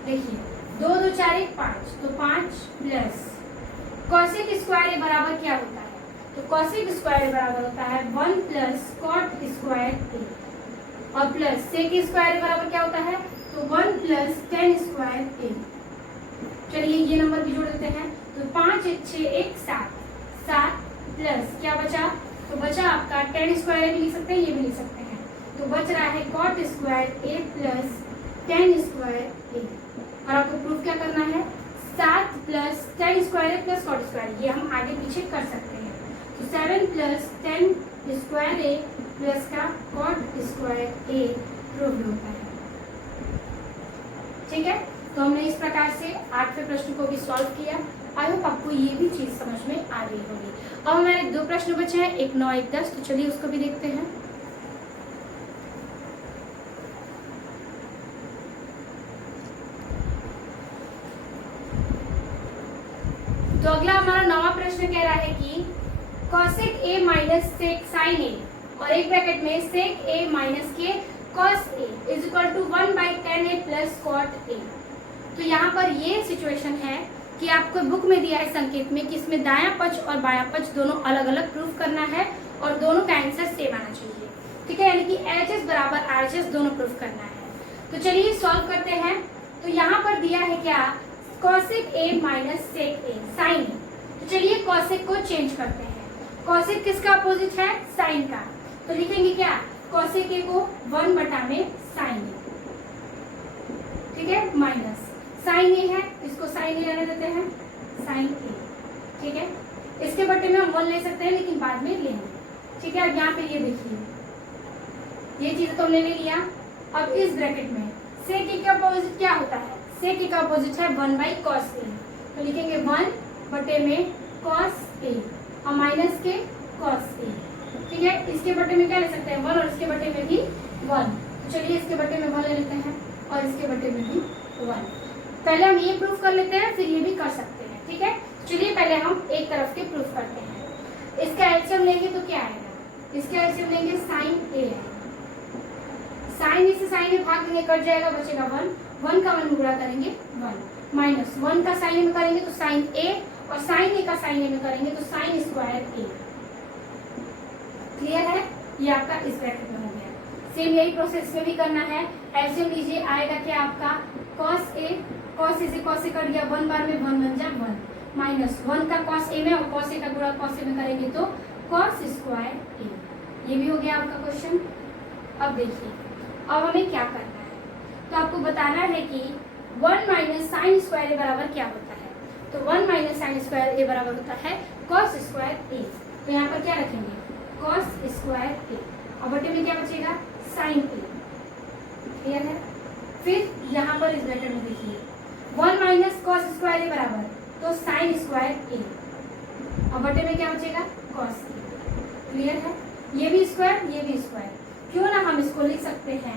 देखिए 2 2 4 1 5, तो 5 प्लस कॉसेक स्क्वायर ए बराबर क्या होता है, तो कॉसेक स्क्वायर बराबर होता है 1 प्लस कॉट स्क्वायर ए, और प्लस सेक स्क्वायर बराबर क्या होता है, तो 1 प्लस टेन स्क्वायर ए। चलिए ये नंबर भी जोड़ देते हैं, तो 5 1 6 1 7 प्लस क्या बचा, तो बचा आपका टेन स्क्वायर भी लिख सकते हैं, ये भी लिख सकते हैं, तो बच रहा है cot square A plus ten square ए। और आपको प्रूफ क्या करना है 7 plus ten square A plus cot square, ये हम आगे पीछे कर सकते हैं, तो 7 plus ten square A plus का कॉट स्क्वायर ए प्रूफ होता है। ठीक है, तो हमने इस प्रकार से 8वें प्रश्न को भी सॉल्व किया। आई होप आपको ये भी चीज समझ में आ गई होगी। अब हमारे 2 प्रश्न बचे हैं, एक 9 एक 10, तो चलिए उसको भी देखते हैं। तो अगला हमारा 9वां प्रश्न कह रहा है कि cosec A minus sec sine A और एक ब्रैकेट में सेक ए माइनस के cos A is equal to 1/10 A plus cot A. तो यहाँ पर ये सिचुएशन है कि आपको बुक में दिया है संकेत में कि इसमें दायां पक्ष और बायां पक्ष दोनों अलग अलग प्रूफ करना है और दोनों का आंसर सेम आना चाहिए। ठीक है, यानी कि LHS बराबर RHS दोनों प्रूफ करना है। तो चलिए सॉल्व करते हैं। तो यहाँ पर दिया है क्या cosec A minus sec A sine A. तो चलिए कॉसेक को चेंज करते हैं। कॉसेक किसका अपोजिट है साइन का, तो लिखेंगे क्या कॉसेक ए को 1 में साइन ए। ठीक है, माइनस साइन ए है, इसको साइन ए रहने देते हैं साइन ए। ठीक है, इसके बटे में हम 1 ले सकते हैं लेकिन बाद में लेंगे। ठीक है, अब यहाँ पे ये देखिए ये चीज तो हमने ले लिया। अब इस ब्रैकेट में सेक ए का अपोजिट क्या होता है, सेक ए का अपोजिट है 1/cos ए, तो लिखेंगे 1 बटे में cos ए और माइनस के cos ए। ठीक है, इसके बटे में क्या ले सकते हैं 1 और इसके बटे में भी 1। तो चलिए इसके बटे में 1 ले लेते हैं और इसके बटे में भी 1। पहले हम ये प्रूफ कर लेते हैं फिर ये भी कर सकते हैं। ठीक है, चलिए पहले हम एक तरफ के प्रूफ करते हैं। इसका एलसीएम लेंगे तो क्या आएगा, इसका एलसीएम लेंगे साइन ए है, साइन ए से साइन ए भाग देंगे कट जाएगा, बचेगा 1 का 1 गुणा करेंगे 1 माइनस 1 का साइन ए में करेंगे तो साइन ए और साइन ए का साइन ए में करेंगे तो साइन स्क्वायर ए। क्लियर है, ये आपका इस ब्रैकेट में हो गया। सेम यही प्रोसेस में भी करना है। एलसीएम लीजिए, आएगा क्या आपका cos ए कॉस ए से कॉस ए कट गया, 1 बार में 1 बन जा 1 माइनस 1 का कॉस ए में और कॉस ए का गुणा कॉस ए में करेंगे तो कॉस स्क्वायर ए। ये भी हो गया आपका क्वेश्चन। अब देखिए अब हमें क्या करना है, तो आपको बताना है कि 1 माइनस साइन स्क्वायर ए बराबर क्या होता है। तो 1 माइनस साइन स्क्वायर ए बराबर होता है कॉस स्क्वायर ए। तो यहाँ पर क्या रखेंगे कॉस स्क्वायर ए और बटे में क्या बचेगा साइन ए। क्लियर है। फिर यहाँ पर इस ब्रैकेट में देखिए 1 माइनस कॉस स्क्वायर ए बराबर तो साइन स्क्वायर ए और बटे में क्या बचेगा कॉस ए। क्लियर है। ये भी स्क्वायर, क्यों ना हम इसको लिख सकते हैं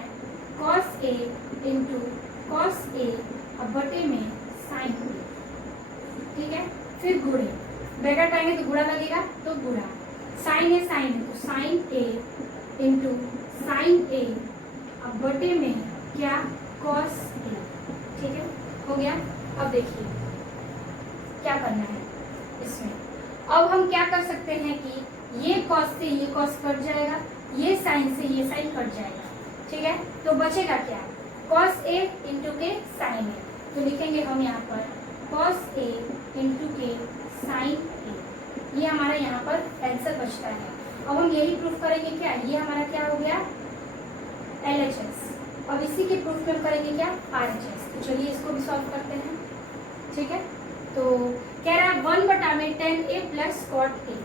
कॉस ए इंटू कॉस ए और बटे में साइन ए। ठीक है। फिर गुणे, ब्रैकेट आएंगे तो गुणा लगेगा तो गुणा, साइन है तो साइन ए इंटू साइन ए अब बटे में क्या कॉस ए। ठीक है, हो गया। अब देखिए क्या करना है इसमें। अब हम क्या कर सकते हैं कि ये कॉस से ये कॉस कट जाएगा, ये साइन से ये साइन कट जाएगा। ठीक है, तो बचेगा क्या कॉस ए इंटू के साइन ए। तो लिखेंगे हम यहाँ पर कॉस ए इंटू के साइन ए। ये हमारा यहाँ पर आंसर बचता है। अब हम यही प्रूफ करेंगे क्या, ये हमारा क्या हो गया LHS। अब इसी के प्रूफ में हम करेंगे क्या RHS। तो चलिए इसको भी सॉल्व करते हैं। ठीक है, तो कह रहा है 1 बटा में tan a plus cot a।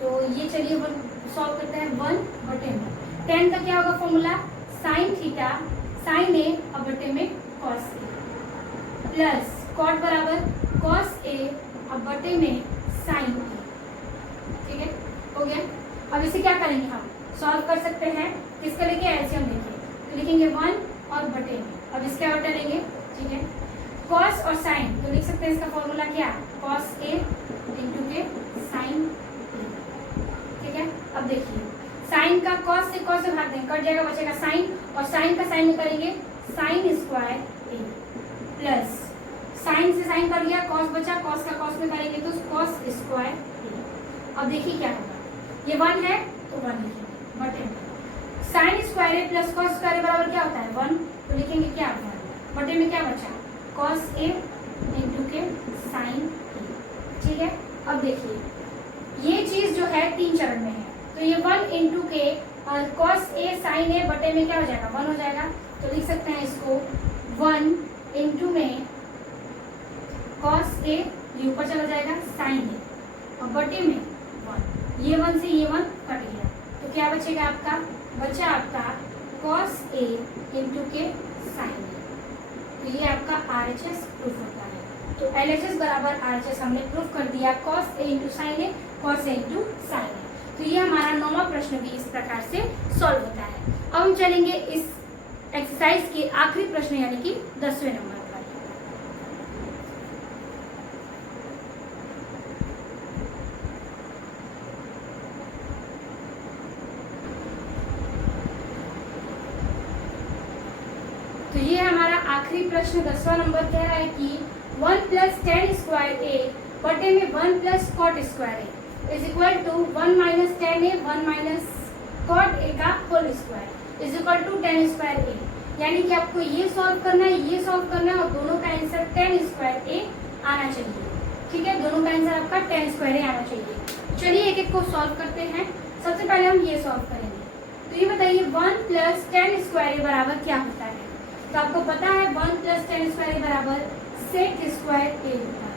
तो ये चलिए हम सॉल्व करते हैं 1 बटे में tan का क्या होगा formula sine theta sine A और बटे में cos a प्लस cot बराबर cos a और बटे में साइन a। ठीक है, हो गया। अब इसे क्या करेंगे हम सॉल्व कर सकते हैं किसका लेके एलसीएम लेके, तो लिखेंगे 1 और बटे में। अब इसका बटा लेंगे। ठीक है, कॉस और साइन तो लिख सकते हैं इसका फॉर्मूला क्या कॉस ए इंटू के साइन ए। ठीक है, अब देखिए साइन का कॉस से भाग देंगे कट जाएगा, बचेगा साइन और साइन का साइन में करेंगे sign square A plus sign से साइन कट गया कॉस बचा, कॉस का कॉस में करेंगे तो कॉस स्क्वायर ए। अब देखिए क्या होगा, ये 1 है तो 1 लिखेंगे बटे में sign square A plus cos square ए बराबर क्या होता है 1। तो लिखेंगे क्या 1 बटे में क्या बचा कॉस ए इंटू के साइन ए। ठीक है, अब देखिए ये चीज जो है 3 चरण में है, तो ये 1 इंटू के और कॉस ए साइन ए बटे में क्या हो जाएगा 1 हो जाएगा। तो लिख सकते हैं इसको 1 इंटू में कॉस ए ये ऊपर चला जाएगा साइन ए और बटे में 1, ये 1 से ये 1 कट गया तो क्या बचेगा आपका बचा आपका कॉस ए इंटू के साइन ए। तो ये आपका RHS प्रूफ होता है। तो LHS बराबर RHS हमने प्रूफ कर दिया cos A into sine A cos A into sine A. तो ये हमारा 9वां प्रश्न भी इस प्रकार से सॉल्व होता है। अब हम चलेंगे इस एक्सरसाइज के आखिरी प्रश्न यानी कि 10वें नंबर पर। तो ये हमारा आखिरी प्रश्न 10वां नंबर कह रहा है कि 1 प्लस tan स्क्वायर ए बटे में 1 plus cot square A is equal to 1 minus tan A 1 minus cot A का whole square is equal to tan square A. यानी कि आपको ये सॉल्व करना है, ये सॉल्व करना है और दोनों का आंसर tan स्क्वायर ए आना चाहिए। ठीक है, दोनों का आंसर आपका tan स्क्वायर ए आना चाहिए। चलिए एक एक को सॉल्व करते हैं। सबसे पहले हम ये सॉल्व करेंगे। तो ये बताइए 1 प्लस tan स्क्वायर ए बराबर क्या होता है। तो आपको पता है 1 प्लस tan स्क्वायर ए बराबर सेक स्क्वायर ए होता है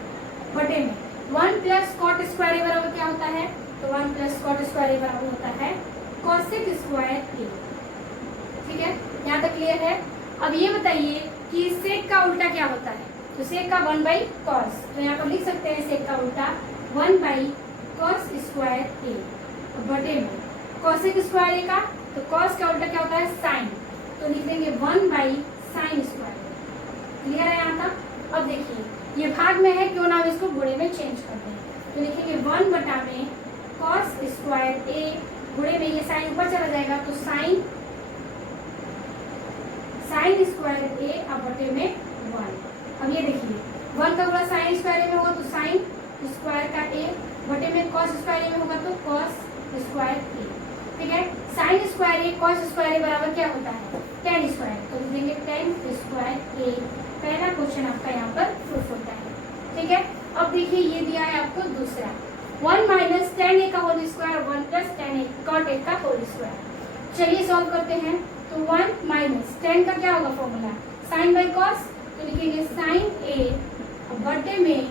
बटे में 1 प्लस कॉट स्क्वायर ए बराबर क्या होता है। तो 1 प्लस कॉट स्क्वायर ए बराबर होता है कॉसेक स्क्वायर ए। ठीक है, यहाँ तक क्लियर है। अब ये बताइए कि सेक का उल्टा क्या होता है। तो सेक का 1 बाई कॉस, तो यहाँ पर लिख सकते हैं सेक का उल्टा 1 बाई कॉस स्क्वायर ए बटे में कॉसेक स्क्वायर ए का, तो कॉस का उल्टा क्या होता है साइन, तो लिख देंगे 1 बाई साइन स्क्वायर। क्लियर है यहाँ तक। अब देखिए ये भाग में है, क्यों ना हम इसको गुणे में चेंज कर दें। तो लिखेंगे 1 बटा में कॉस स्क्वायर ए गुणे में ये साइन ऊपर चला जाएगा तो साइन स्क्वायर ए अब बटे में 1। अब ये देखिए 1 का गुणा साइन स्क्वायर ए में होगा तो साइन स्क्वायर का ए बटे में कॉस स्क्वायर ए में होगा तो कॉस स्क्वायर ए। ठीक है, साइन स्क्वायर ए कॉस स्क्वायर ए बराबर क्या होता है tan स्क्वायर, तो लिखेंगे tan स्क्वायर ए पहला क्वेश्चन आपका यहाँ पर प्रूफ होता है। ठीक है, अब देखिए ये दिया है आपको दूसरा 1 माइनस tan a का whole square 1 plus tan a cot a का होल स्क्वायर। चलिए सॉल्व करते हैं। तो 1 माइनस tan का क्या होगा फॉर्मूला, साइन बाई कॉस, तो लिखेंगे साइन a बटे में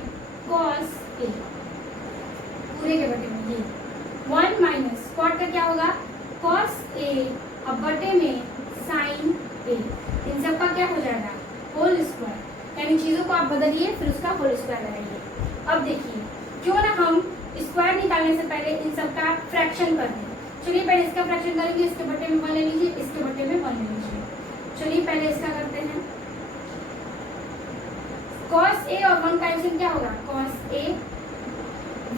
कॉस a, पूरे के बटे में ये 1 माइनस कॉट का क्या होगा कॉस a अब बटे में साइन a, इन सब का क्या हो जाएगा होल स्क्वायर, यानी चीजों को आप बदलिए फिर उसका होल स्क्वायर लगाइए। अब देखिए क्यों ना हम स्क्वायर निकालने से पहले इन सब का फ्रैक्शन कर दें। चलिए पहले इसका फ्रैक्शन करेंगे, इसके बटे में 1 ले लीजिए, इसके बटे में 1 ले लीजिए। चलिए पहले इसका करते हैं। cos a और 1 का एलसीएम क्या होगा cos a,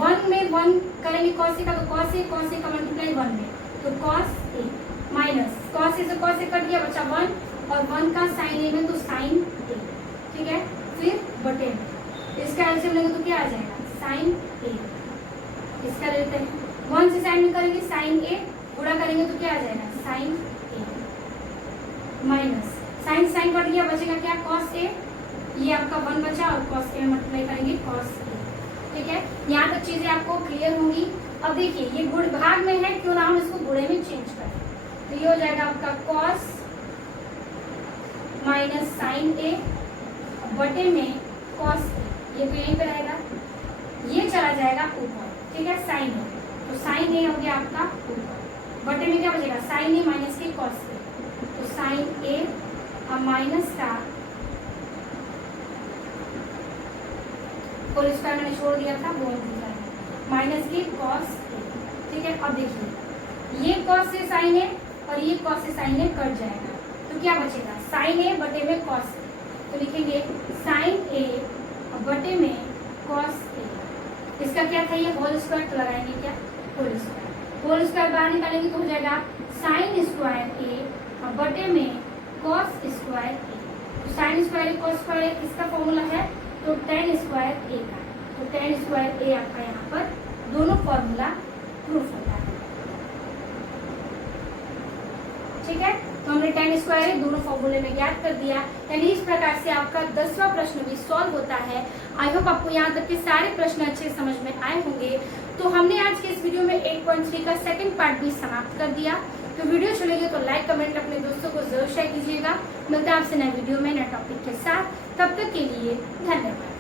1 में 1 करेंगे cos a का, तो cos a का मल्टीप्लाई 1 में, तो cos a minus cos a से cos a कट गया, बचा 1 और 1 का sin a में, तो sin a। ठीक है, फिर बटे में इसका एलसीएम लेंगे तो क्या आ जाएगा sin a, इसका लेते हैं 1 से sin में करेंगे sin a, गुणा करेंगे तो क्या आ जाएगा sin a minus sin cut गया, बचेगा क्या cos a, ये आपका 1 बचा और cos a में मल्टीप्लाई करेंगे cos a। ठीक है, यहाँ तक चीजें आपको क्लियर होंगी। अब देखिए ये गुण भाग में है, क्यों ना हम इसको गुणे में चेंज करें, तो ये हो जाएगा आपका cos माइनस sin a बटे में cos a, ये तो यहीं पे रहेगा, ये चला जाएगा ऊपर। ठीक है, sin a, तो sin a हो गया आपका ऊपर, बटे में क्या बचेगा sin a माइनस के cos a, तो sin a अब माइनस का होल स्क्वायर मैंने छोड़ दिया था वो माइनस की cos a। ठीक है, अब देखिए ये cos से sin a और ये cos से sin a कट जाएगा, तो क्या बचेगा sin a बटे में cos a, तो लिखेंगे sin a बटे में cos a। इसका क्या था ये होल स्क्वायर, तो लगाएंगे क्या होल स्क्वायर बाहर निकालेंगे तो हो जाएगा sin स्क्वायर a बटे में cos स्क्वायर a, तो sin स्क्वायर cos स्क्वायर इसका फॉर्मूला है, तो tan स्क्वायर a का, तो tan स्क्वायर a आपका यहाँ पर दोनों फॉर्मूला प्रूफ होता है। ठीक है, तो हमने tan स्क्वायर a दोनों फॉर्मूले में ज्ञात कर दिया, यानी इस प्रकार से आपका 10वां प्रश्न भी सॉल्व होता है। आई होप आपको यहाँ तक के सारे प्रश्न अच्छे समझ में आए होंगे। तो हमने आज के इस वीडियो में 8.3 का सेकंड पार्ट भी समाप्त कर दिया। तो वीडियो अच्छी लगी तो लाइक कमेंट अपने दोस्तों को जरूर शेयर कीजिएगा। मिलते हैं आपसे नए वीडियो में नए टॉपिक के साथ, तब तक के लिए धन्यवाद।